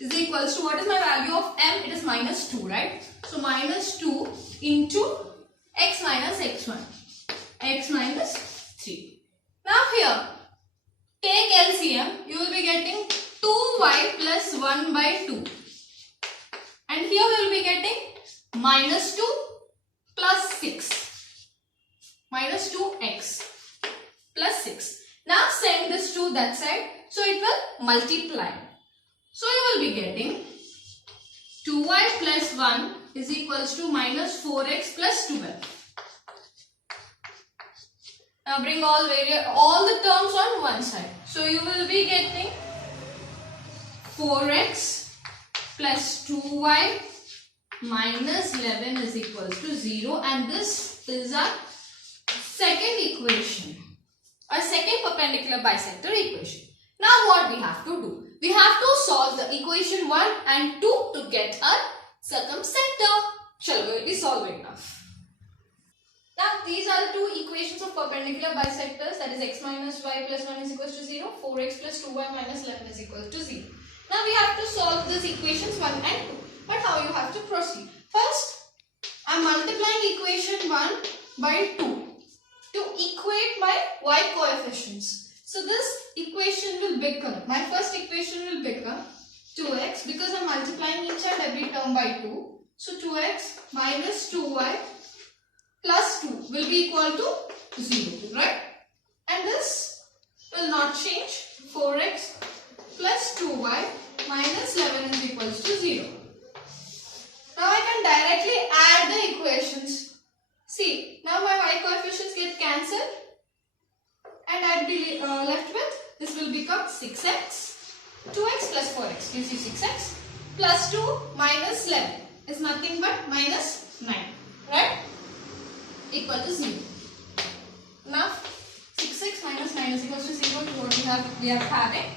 is equals to, what is my value of m? It is minus 2, right? So minus 2 into x minus x1, x minus 3. Now here, take LCM, you will be getting 2y plus 1 by 2. And here we will be getting minus 2 plus 6. Minus 2x plus 6. Now send this to that side. So it will multiply. So you will be getting 2y plus 1 is equals to minus 4x plus 12. Now bring all the terms on one side. So you will be getting 4x plus 2y minus 11 is equals to 0, and this is our second equation, our second perpendicular bisector equation. Now what we have to do? We have to solve the equation 1 and 2 to get our circumcenter. Shall we will be solving now. Now these are the two equations of perpendicular bisectors, that is x minus y plus 1 is equals to 0, 4x plus 2y minus 11 is equals to 0. Now we have to solve these equations 1 and 2. But how you have to proceed? First, I am multiplying equation 1 by 2 to equate my y coefficients. So this equation will become, my first equation will become 2x, because I am multiplying each and every term by 2. So 2x minus 2y plus 2 will be equal to 0, right? And this will not change. 4x plus 2y minus 11 is equals to 0. Now I can directly add the equations. See, now my y coefficients get cancelled, and I'll be left with, this will become 6x, 2x plus 4x gives you 6x, plus 2 minus 11 is nothing but minus 9, right? Equal to 0. Now 6x minus 9 is equals to 0 is what we are having.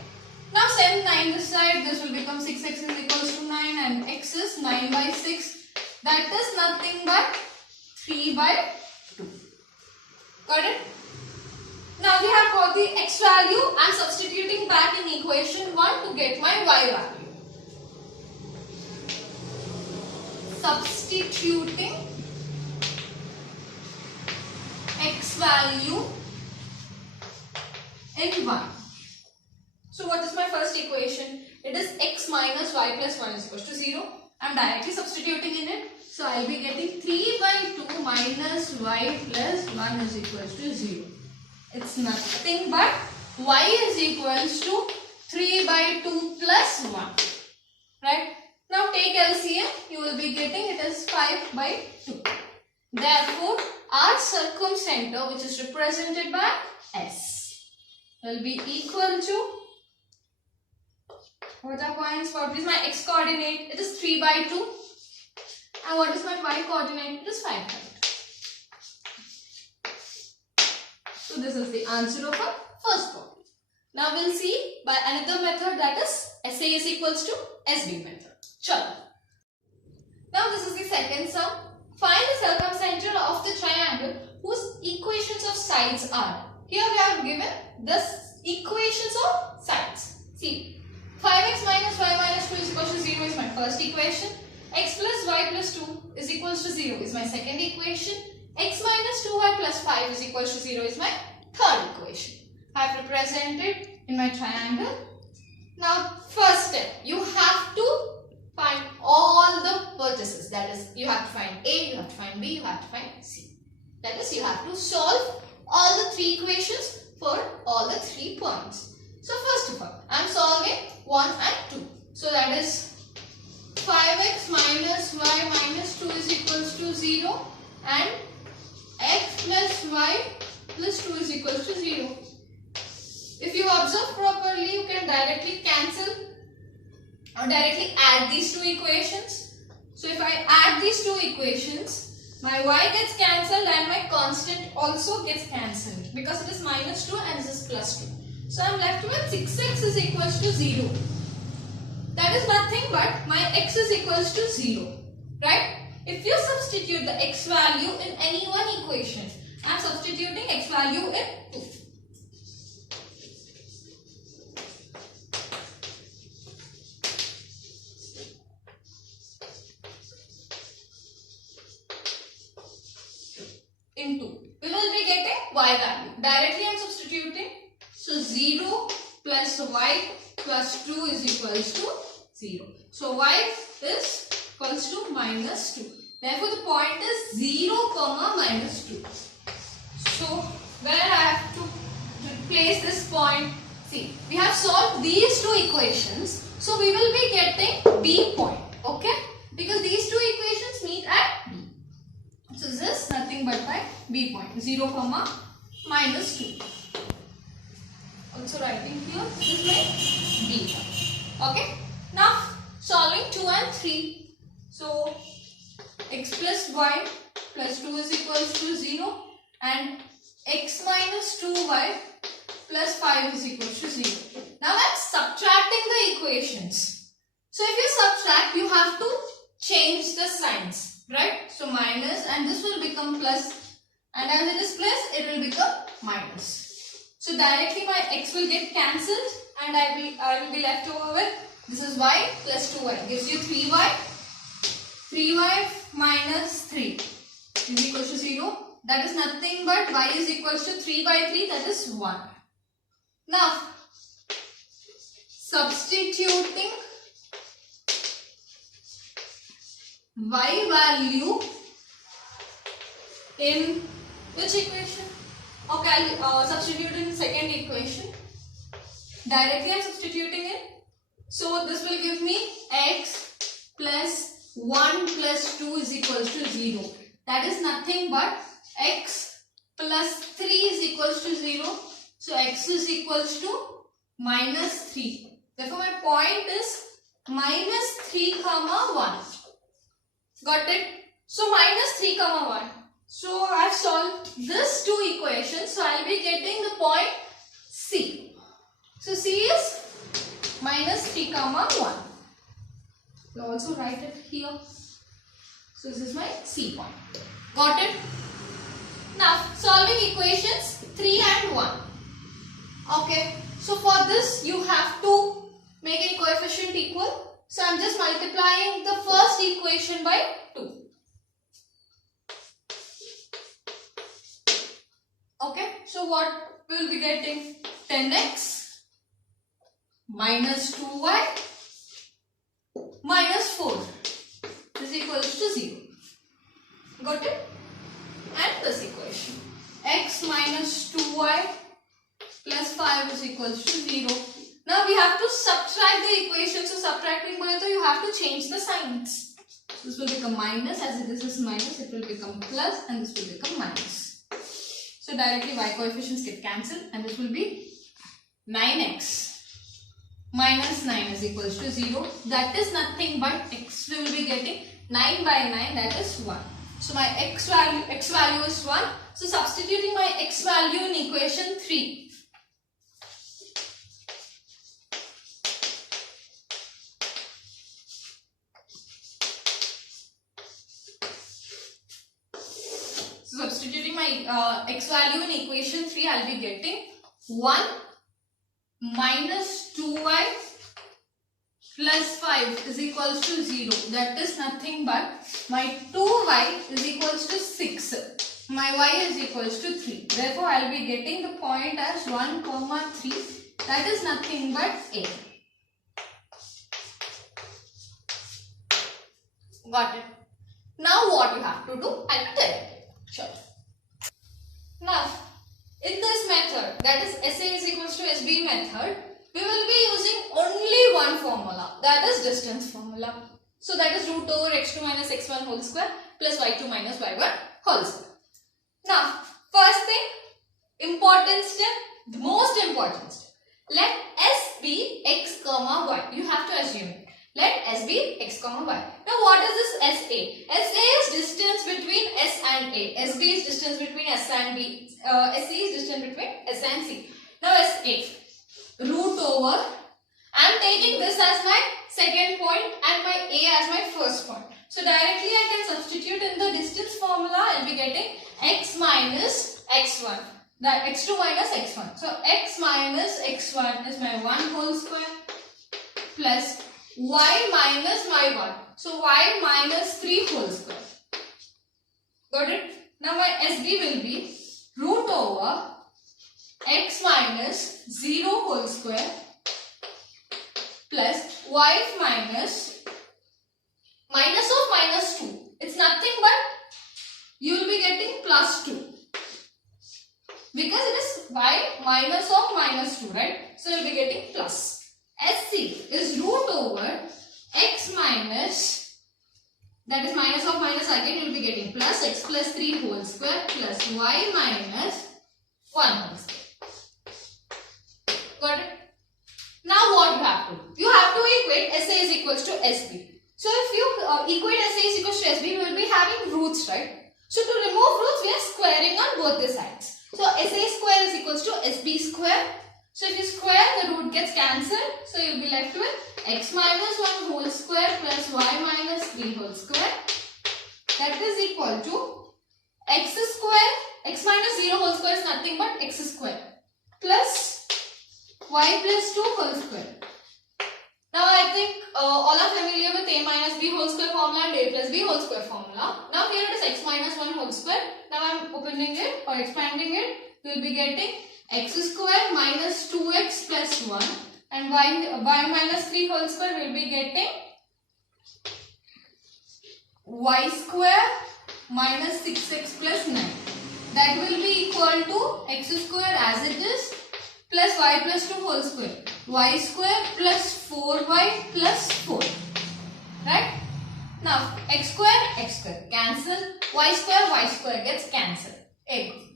Now send 9 this side, this will become 6x is equals to 9, and x is 9 by 6. That is nothing but 3 by 2. Got it? Now we have got the x value. I am substituting back in equation 1 to get my y value. Substituting x value in 1. So what is my first equation? It is x minus y plus 1 is equals to 0. I am directly substituting in it. So I will be getting 3 by 2 minus y plus 1 is equals to 0. It's nothing but y is equals to 3 by 2 plus 1. Right? Now take LCM. You will be getting it is 5 by 2. Therefore, our circumcenter, which is represented by S, will be equal to, what are points? What is my x coordinate? It is 3 by 2. And what is my y coordinate? It is 5 by 2. So this is the answer of our first problem. Now we'll see by another method, that is SA is equals to SB method. Sure. Now this is the second sum. Find the circumcenter of the triangle whose equations of sides are. Here we have given the equations of sides. See, 5x minus y minus 2 is equals to 0 is my first equation. X plus y plus 2 is equals to 0 is my second equation. X minus 2y plus 5 is equals to 0 is my third equation. I have represented in my triangle. Now first step, you have to find all the vertices. That is, you have to find A, you have to find B, you have to find C. That is, you have to solve all the three equations for all the 3 points. So first of all, I am solving 1 and 2. So that is 5x minus y minus 2 is equals to 0 and x plus y plus 2 is equals to 0. If you observe properly, you can directly cancel or directly add these two equations. So if I add these two equations, my y gets cancelled and my constant also gets cancelled because it is minus 2 and this is plus 2. So I am left with 6x is equals to 0. That is nothing but my x is equals to 0. Right? If you substitute the x value in any one equation, I am substituting x value in 2. Into. We will be getting y value. Directly I am substituting. So 0 plus y plus 2 is equals to 0. So y is equals to minus 2. Therefore the point is 0 comma minus 2. So where I have to replace this point? See, we have solved these two equations. So we will be getting B point. Okay? Because these two equations meet at B. So this is nothing but my B point, 0 comma minus 2. Also writing here, this is my B point. Okay. Now solving 2 and 3. So x plus y plus 2 is equals to 0 and x minus 2y plus 5 is equals to 0. Now I am subtracting the equations. So if you subtract, you have to change the signs. Right? So minus and this will become plus, and as it is plus, it will become minus. So directly my x will get cancelled and I will be left over with, this is y plus 2y gives you 3y. 3y minus 3 is equals to 0. That is nothing but y is equals to 3 by 3, that is 1. Now substituting y value in which equation? Okay, I'll substitute in second equation. Directly I am substituting it. So this will give me x plus 1 plus 2 is equals to 0. That is nothing but x plus 3 is equals to 0. So x is equals to minus 3. Therefore my point is minus 3 comma 1. Got it? So minus 3 comma 1. So I have solved this two equations. So I will be getting the point C. So C is minus 3 comma 1. We'll also write it here. So this is my C point. Got it? Now solving equations 3 and 1. Okay. So for this you have to make any coefficient equal. So I am just multiplying the first equation by 2. Okay. So what we will be getting? 10x minus 2y minus 4 is equals to 0. Got it? And this equation. X minus 2y plus 5 is equals to 0. Now we have to subtract the equation. So subtracting you have to change the signs. This will become minus, as this is minus, it will become plus, and this will become minus. So directly y coefficients get cancelled and this will be 9x minus 9 is equals to 0. That is nothing but x we will be getting 9 by 9, that is 1. So my x value is 1. So substituting my x value in equation 3. Substituting my x value in equation 3, I will be getting 1 minus 2y plus 5 is equals to 0. That is nothing but my 2y is equals to 6. My y is equals to 3. Therefore, I will be getting the point as 1 comma 3. That is nothing but A. Got it? Now what you have to do, I will tell you. Sure. Now, in this method, that is SA is equals to SB method, we will be using only one formula, that is distance formula. So that is root over x2 minus x1 whole square plus y2 minus y1 whole square. Now, first thing, important step, the most important step. Let S be x comma y. You have to assume it. Let S be x comma y. Now what is this SA? SA is distance between S and A. SD is distance between S and B. SC is distance between S and C. Now SA, root over, I am taking this as my second point and my A as my first point. So directly I can substitute in the distance formula. I will be getting x minus x1. That x2 minus x1. So x minus x1 is my 1 whole square plus y minus my 1. So y minus 3 whole square. Got it? Now my SD will be root over x minus 0 whole square plus y minus of minus 2. It's nothing but you will be getting plus 2. Because it is y minus of minus 2, right? So you will be getting plus. SC is root over x minus, that is minus of minus, again you will be getting plus x plus 3 whole square plus y minus 1 whole square. Got it? Now what you have to do? You have to equate SA is equals to SB. So if you equate SA is equals to SB, we will be having roots, right? So to remove roots, we are squaring on both the sides. So SA square is equals to SB square. So if you square, the root gets cancelled. So you will be left with x minus 1 whole square plus y minus 3 whole square. That is equal to x square. X minus 0 whole square is nothing but x square plus y plus 2 whole square. Now I think all are familiar with a minus b whole square formula and a plus b whole square formula. Now here it is x minus 1 whole square. Now I am opening it or expanding it. We will be getting x square minus 2x plus 1 and y minus 3 whole square will be getting y square minus 6x plus 9. That will be equal to x square as it is plus y plus 2 whole square. Y square plus 4y plus 4. Right? Now x square cancel. Y square gets cancelled.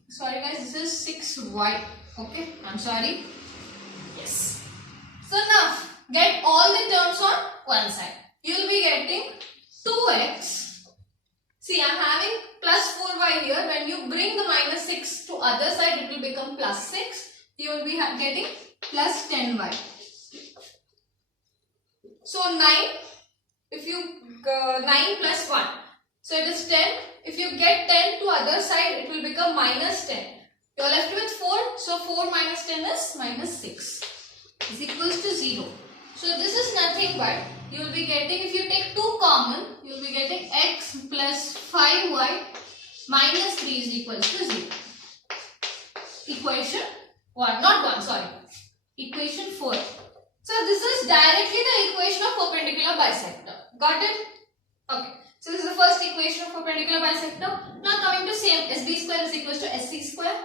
Sorry guys, this is 6y. Okay, I'm sorry. Yes. So now get all the terms on one side. You will be getting 2x. See, I'm having plus 4y here. When you bring the minus 6 to other side, it will become plus 6. You will be getting plus 10y. So 9, if you 9 plus 1. So it is 10. If you get 10 to other side, it will become minus 10. You are left with 4. So 4 minus 10 is minus 6. Is equals to 0. So this is nothing but you will be getting, if you take 2 common, you will be getting x plus 5y minus 3 is equals to 0. Equation 1, not 1, sorry. Equation 4. So this is directly the equation of perpendicular bisector. Got it? Okay. So this is the first equation of perpendicular bisector. Now coming to same, SB square is equals to SC square.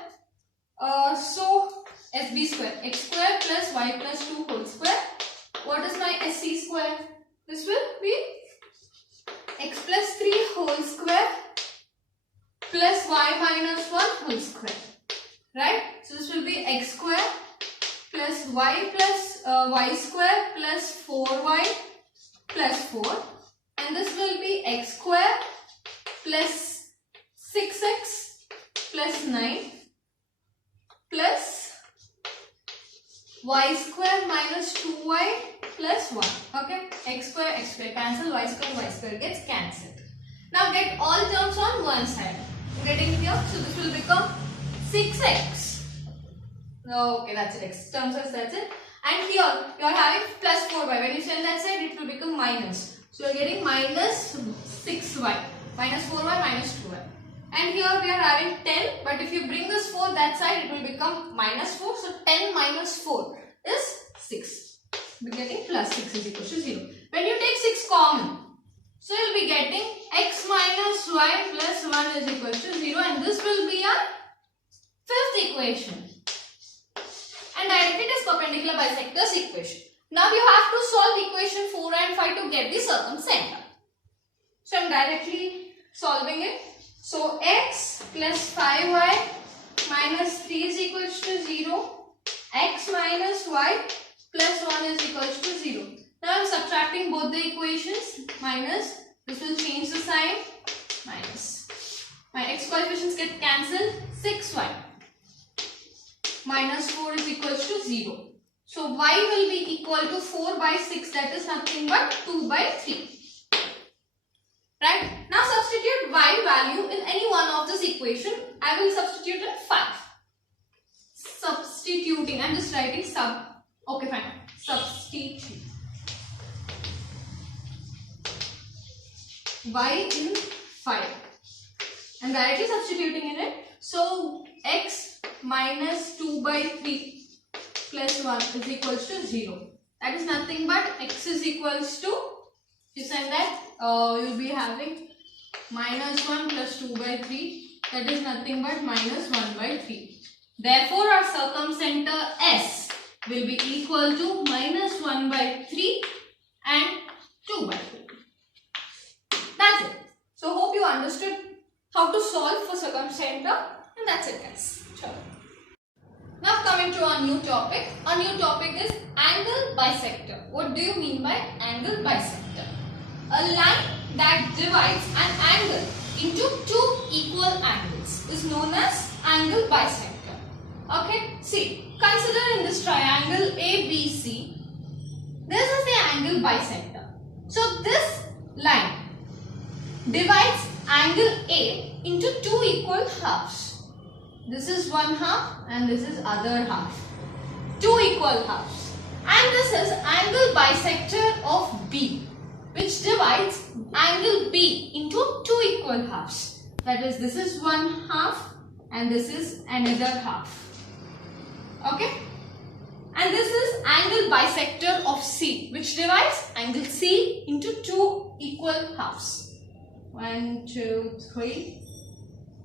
So SB square, x square plus y plus 2 whole square. What is my SC square? This will be x plus 3 whole square plus y minus 1 whole square. Right? So this will be x square plus y square plus 4y plus 4. And this will be x square plus 6x plus 9 plus y square minus 2y plus 1. Okay, x square cancel, y square gets cancelled. Now get all terms on one side. Getting here, so this will become 6x. Okay, that's it. X terms as that's it. And here you are having plus 4y. When you send that side, it will become minus. So you are getting minus 6y, minus 4y, minus 2y. And here we are having 10, but if you bring this 4 that side, it will become minus 4. So 10 minus 4 is 6. We are getting plus 6 is equal to 0. When you take 6 common, so you will be getting x minus y plus 1 is equal to 0, and this will be our fifth equation. And directly it is perpendicular bisectors equation. Now you have to solve equation 4 and 5 to get the circumcenter. So I am directly solving it. So x plus 5y minus 3 is equals to 0. X minus y plus 1 is equals to 0. Now I am subtracting both the equations. Minus This will change the sign, minus. My x coefficients get cancelled, 6y. Minus 4 is equals to 0. So y will be equal to 4 by 6, that is nothing but 2 by 3. Right? Now substitute y value in any one of this equation. I will substitute in 5. Substituting, I am just writing sub. Okay, fine. Substitute y in 5. I am directly substituting in it. So x minus 2 by 3 plus 1 is equals to 0. That is nothing but x is equals to, you send that, you will be having minus 1 plus 2 by 3. That is nothing but minus 1 by 3. Therefore, our circumcenter S will be equal to minus 1 by 3 and 2 by 3. That's it. So, hope you understood how to solve for circumcenter, and that's it, guys. Sure. Now coming to our new topic. Our new topic is angle bisector. What do you mean by angle bisector? A line that divides an angle into two equal angles is known as angle bisector. Okay, see, consider in this triangle ABC, this is the angle bisector. So this line divides angle A into two equal halves. This is one half and this is other half. Two equal halves. And this is angle bisector of B, which divides angle B into two equal halves. That is, this is one half and this is another half. Okay? And this is angle bisector of C, which divides angle C into two equal halves. 1, 2, 3.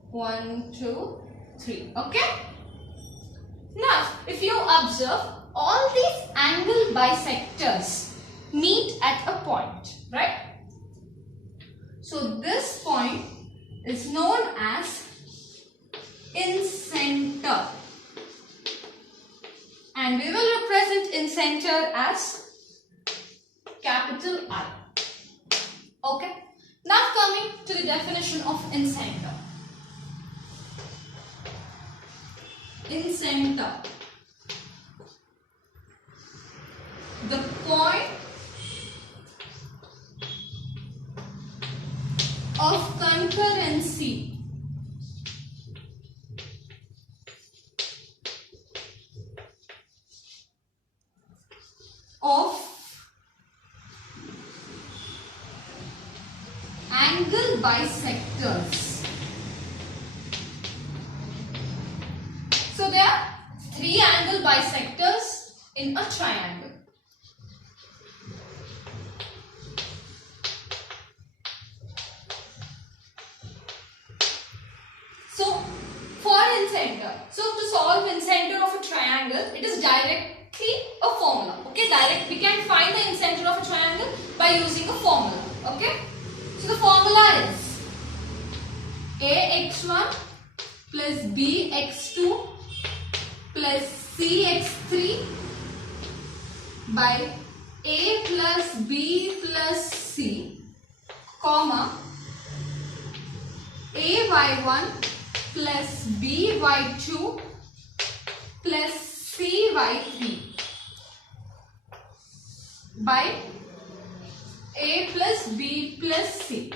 1, 2, 3. Okay? Now, if you observe, all these angle bisectors meet at a point, right? So this point is known as Incenter, and we will represent Incenter as capital I. Okay. Now coming to the definition of Incenter. Incenter, the point of concurrency of angle bisectors. So there are three angle bisectors in a triangle. So for Incenter, so to solve Incenter of a triangle, it is directly a formula. Okay, we can find the Incenter of a triangle by using a formula. Okay, so the formula is ax1 plus bx2 plus cx3 by a plus b plus c, comma ay1 plus by2 plus cy3 by a plus b plus c.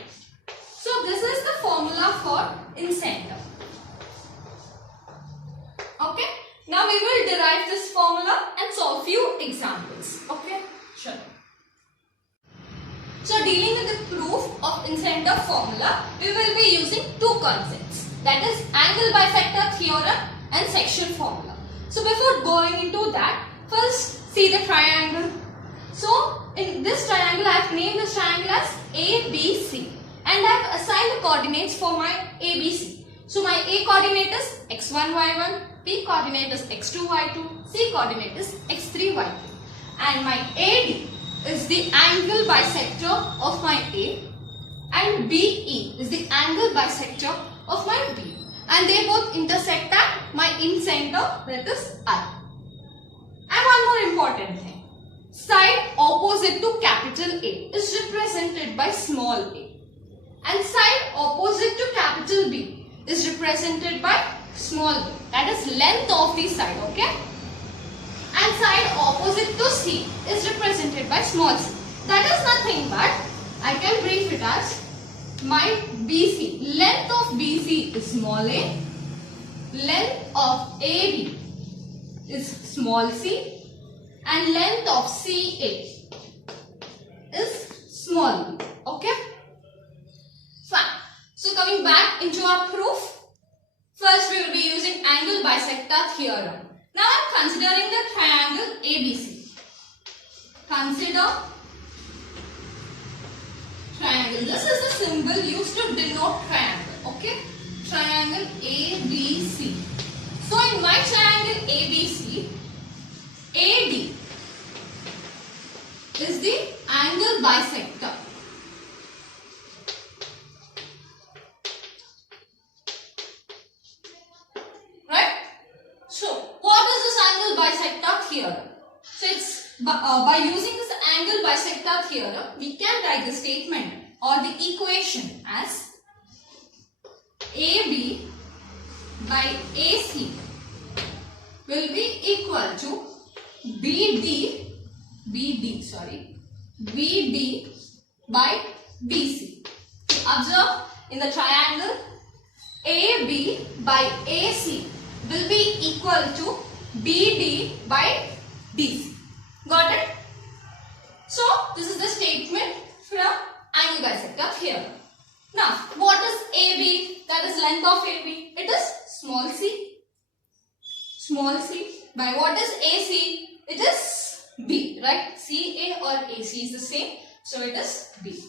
So this is the formula for Incenter. Okay. Now we will derive this formula and solve few examples. Okay. Sure. So dealing with the proof of Incenter formula, we will be using two concepts, that is angle bisector theorem and section formula. So before going into that, first see the triangle. So in this triangle, I have named this triangle as ABC and I have assigned the coordinates for my ABC. So my A coordinate is x1, y1, B coordinate is x2, y2, C coordinate is x3, y3. And my AD is the angle bisector of my A and BE is the angle bisector of my B. And they both intersect at my Incenter, that is I. And one more important thing. Side opposite to capital A is represented by small a. and side opposite to capital B is represented by small b. That is length of the side, okay? And side opposite to C is represented by small c. That is nothing but, I can brief it as my BC. Length of BC is small a. Length of AB is small c. And length of CA is small b. Okay? Fine. So coming back into our proof. First we will be using angle bisector theorem. Now I am considering the triangle ABC. Consider triangle. This is the symbol used to denote triangle. Okay? Triangle ABC. So in my triangle ABC, AD is the angle bisector. Right? So what is this angle bisector theorem? So it's by using this angle bisector theorem, we can write the statement or the equation as AB by AC will be equal to BD by BC. Observe, in the triangle AB by AC will be equal to BD by DC. Got it? So this is the statement from angle bisector theorem. Now what is AB? That is length of AB. It is small c. Small c. By what is AC? It is B, right? CA or AC is the same. So it is B.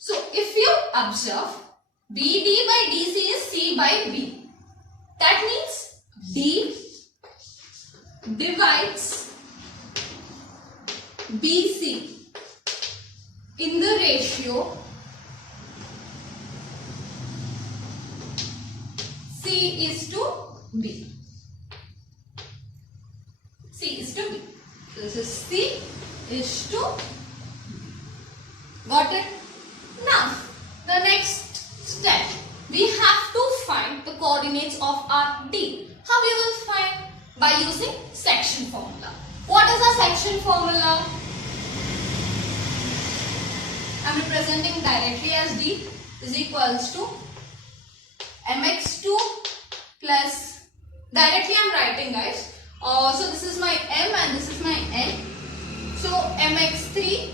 So if you observe, BD by DC is C by B. That means D divides BC in the ratio C is to B. C is to B. So this is C is to B. Got it? Now, the next step, we have to find the coordinates of our D. How we will find? By using section formula. What is our section formula? I am representing directly as D is equals to mx2 plus, directly I am writing guys. So this is my m and this is my n. So mx3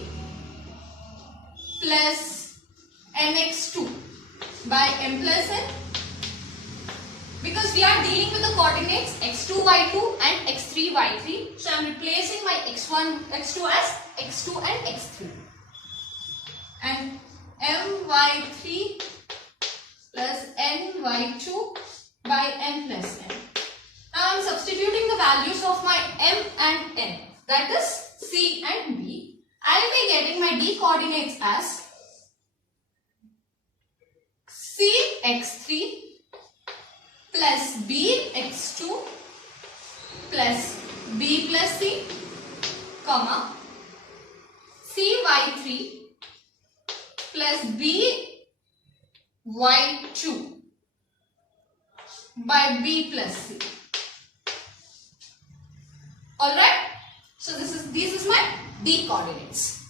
plus mx2 by m plus n. Because we are dealing with the coordinates x2, y2 and x3, y3. So I am replacing my x1, x2 as x2 and x3. And my3 plus ny2 by n plus n. Now I am substituting the values of my m and n. That is c and b. I will be getting my d coordinates as cx3 plus bx2 plus b plus c, comma cy3 plus by2 by b plus c. Alright? So this is my d coordinates.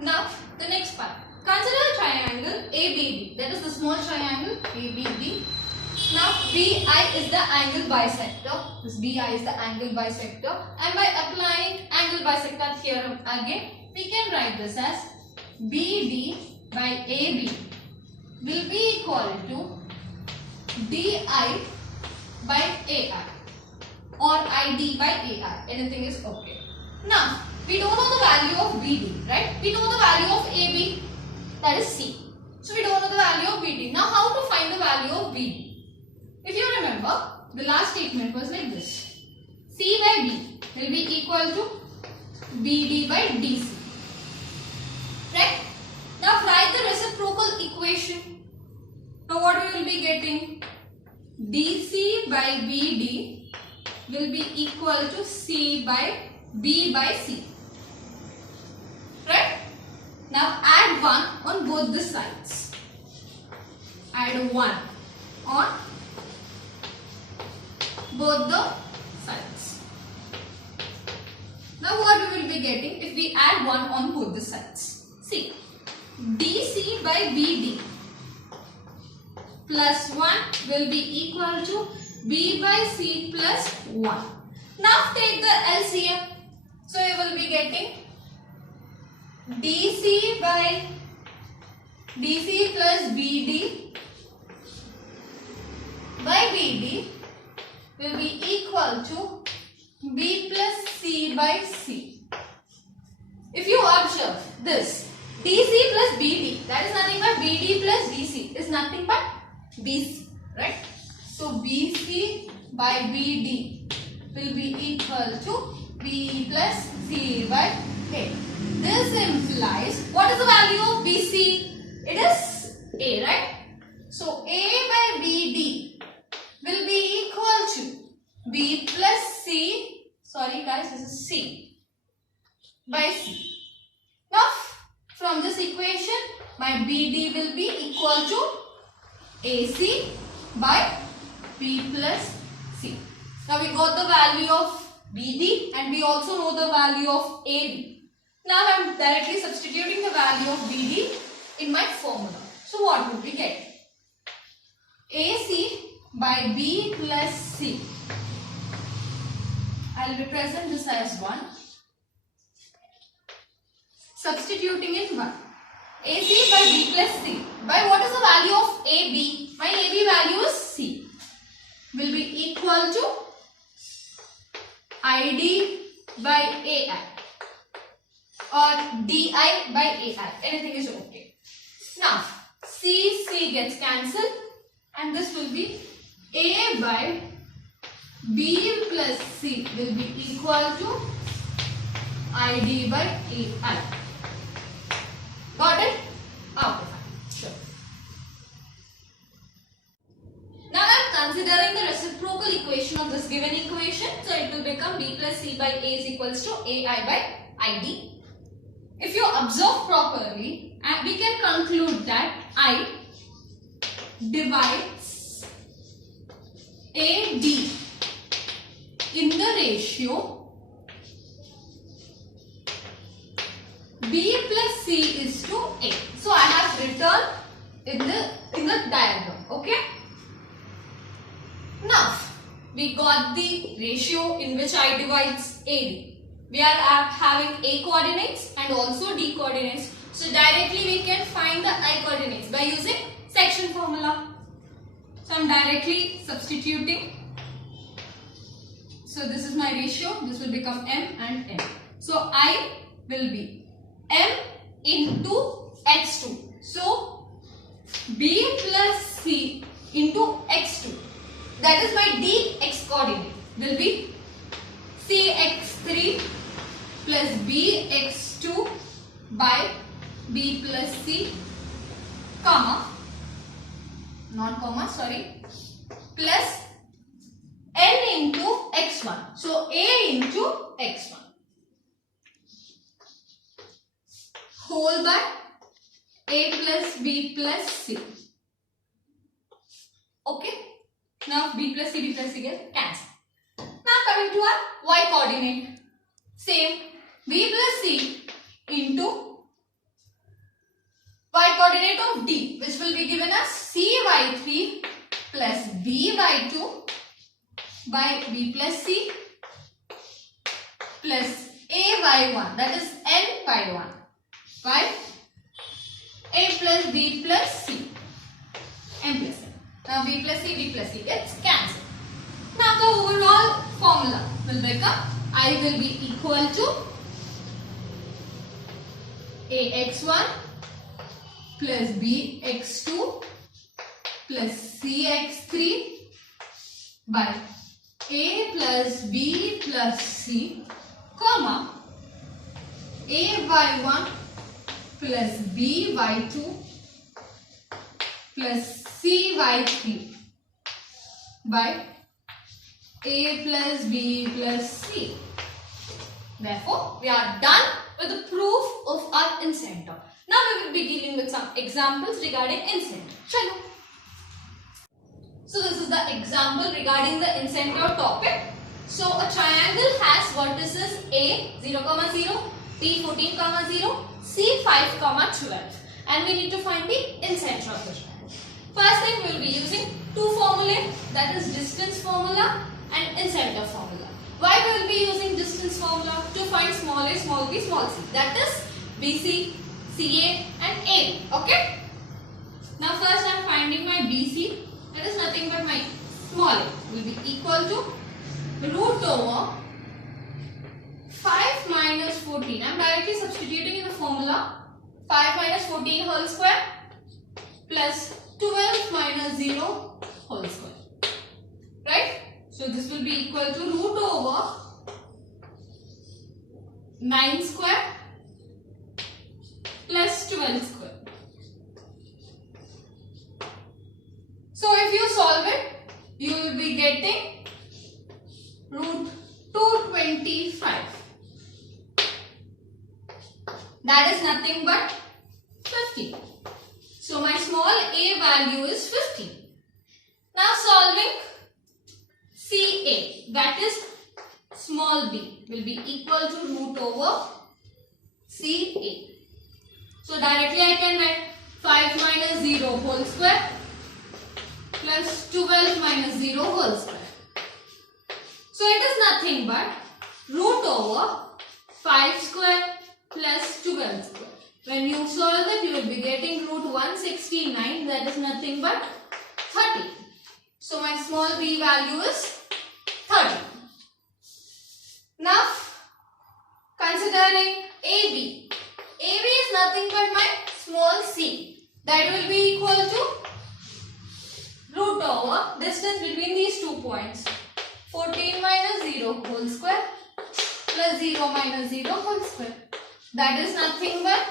Now the next part. Consider a triangle ABD. That is the small triangle ABD. Now BI is the angle bisector. This BI is the angle bisector. And by applying angle bisector theorem again, we can write this as BD by AB will be equal to DI by AI or ID by AI. Anything is okay. Now we don't know the value of BD, right? We know the value of AB, that is C. So we don't know the value of BD. Now how to find the value of BD? If you remember, the last statement was like this. C by B will be equal to BD by DC. Right? Now write the reciprocal equation. Now what we will be getting? DC by BD will be equal to C by B by C. Now add 1 on both the sides. Add 1 on both the sides. Now what we will be getting if we add 1 on both the sides? See, DC by BD plus 1 will be equal to B by C plus 1. Now take the LCM. So you will be getting DC by DC plus BD by BD will be equal to B plus C by C. If you observe this, DC plus BD, that is nothing but BD plus DC is nothing but BC, right? So BC by BD will be equal to B plus C by A. This implies, what is the value of BC? It is A, right? So A by BD will be equal to B plus C, sorry guys, this is C by C. Now from this equation, my BD will be equal to AC by B plus C. Now we got the value of BD and we also know the value of AB. Now I am directly substituting the value of BD in my formula. So what would we get? AC by B plus C. I will represent this as 1. Substituting in 1. AC by B plus C. By what is the value of AB? My AB value is C. Will be equal to ID by AI or DI by AI. Anything is okay. Now C gets cancelled and this will be A by B plus C will be equal to ID by AI. Got it? Okay, fine. Sure. Now I am considering the reciprocal equation of this given equation. So it will become B plus C by A is equals to AI by ID. If you observe properly, we can conclude that I divides AD in the ratio B plus C is to A. So I have written in the diagram. Okay. Now we got the ratio in which I divides AD. We are having A coordinates and also D coordinates. So directly we can find the I coordinates by using section formula. So I am directly substituting. So this is my ratio. This will become M and M. So I will be M into X2. So B plus C into X2. That is my DX coordinate will be CX3 plus BX2 by B plus C, comma, not comma, sorry, plus N into X1. So A into X1 whole by A plus B plus C. Okay. Now B plus C get cancelled. Now coming to our Y coordinate. Same. B plus C into Y coordinate of D, which will be given as CY3 plus BY2 by B plus C plus AY1, that is N by 1 by A plus B plus C, M plus N. Now B plus C gets cancelled. Now the overall formula will become I will be equal to AX1 plus BX2 plus CX3 by A plus B plus C, comma, AY1 plus BY2 plus CY3 by A plus B plus C. Therefore, we are done with the proof of our incenter. Now we will be dealing with some examples regarding incenter. Chalo. So this is the example regarding the incenter topic. So a triangle has vertices A 0, 0, B 14, 0, C 5, 12, and we need to find the incenter of the triangle. First thing we will be using two formulae, that is distance formula and incenter formula. Why we will be using distance formula? To find small a, small b, small c. That is BC, CA and A. Okay. Now first I am finding my BC. That is nothing but my small a will be equal to root over 5 minus 14. I am directly substituting in the formula. 5 minus 14 whole square plus 12 minus 0 whole square. Right? So this will be equal to root over 9 square plus 12 square. So if you solve it, you will be getting root 225. That is nothing but 50. So my small a value is 50. Now solving CA, that is small b, will be equal to root over CA. So directly I can write 5 minus 0 whole square plus 12 minus 0 whole square. So it is nothing but root over 5 square plus 12 square. When you solve it, you will be getting root 169, that is nothing but 30. So my small b value is 30. Now considering AB. AB is nothing but my small c. That will be equal to root over distance between these 2 points. 14 minus 0 whole square plus 0 minus 0 whole square. That is nothing but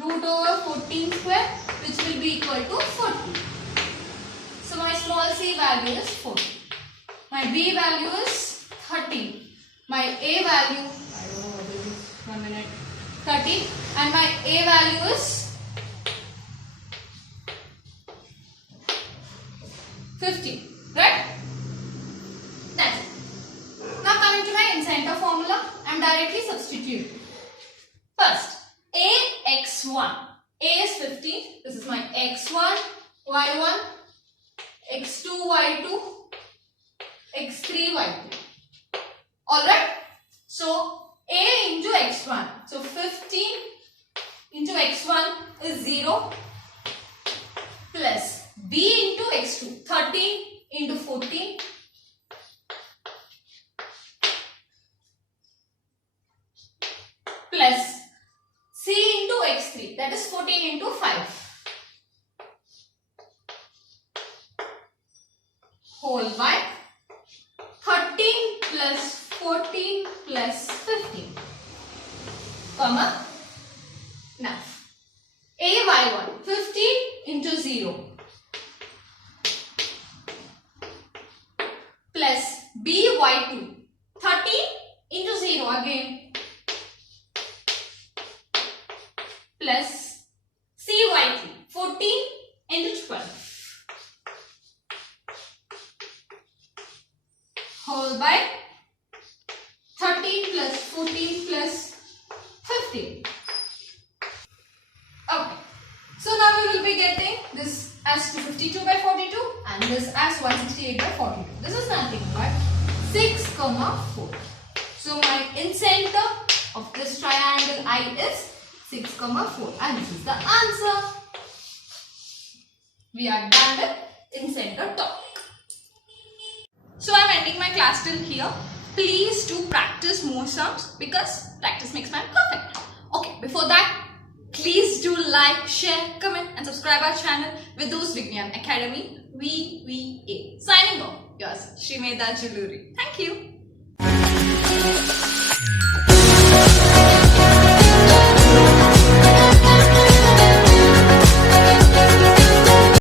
root over 14 square, which will be equal to 40. So my small c value is 40. My b value is 30. My a value, I don't know what it is, 1 minute, 30. And my a value is 50. Right? That's it. Now coming to my incenter formula, I am directly substituting. First, AX1. A is 15. This is my X1, Y1, X2, Y2, X3, Y2. Alright? So, A into X1. So, 15 into X1 is 0 plus B into X2. 13 into 14 plus C into X3, that is 14 into 5 whole by 13 plus 14 plus 15 comma. Now AY1 15 into 0 plus BY2 13 into 0 again plus CY3 14 into 12 whole by 13 plus 14 plus 15. Okay. So now we will be getting this as 252 by 42 and this as 168 by 42. This is nothing but 6, 4. So my incenter of this triangle I is 6, 4 and this is the answer. We are done with incenter topic. So I am ending my class till here. Please do practice more sums because practice makes man perfect. Okay, before that, please do like, share, comment and subscribe our channel Vidhu's Vignan Academy VVA. Signing off, yours Shrimeda Juluri. Thank you.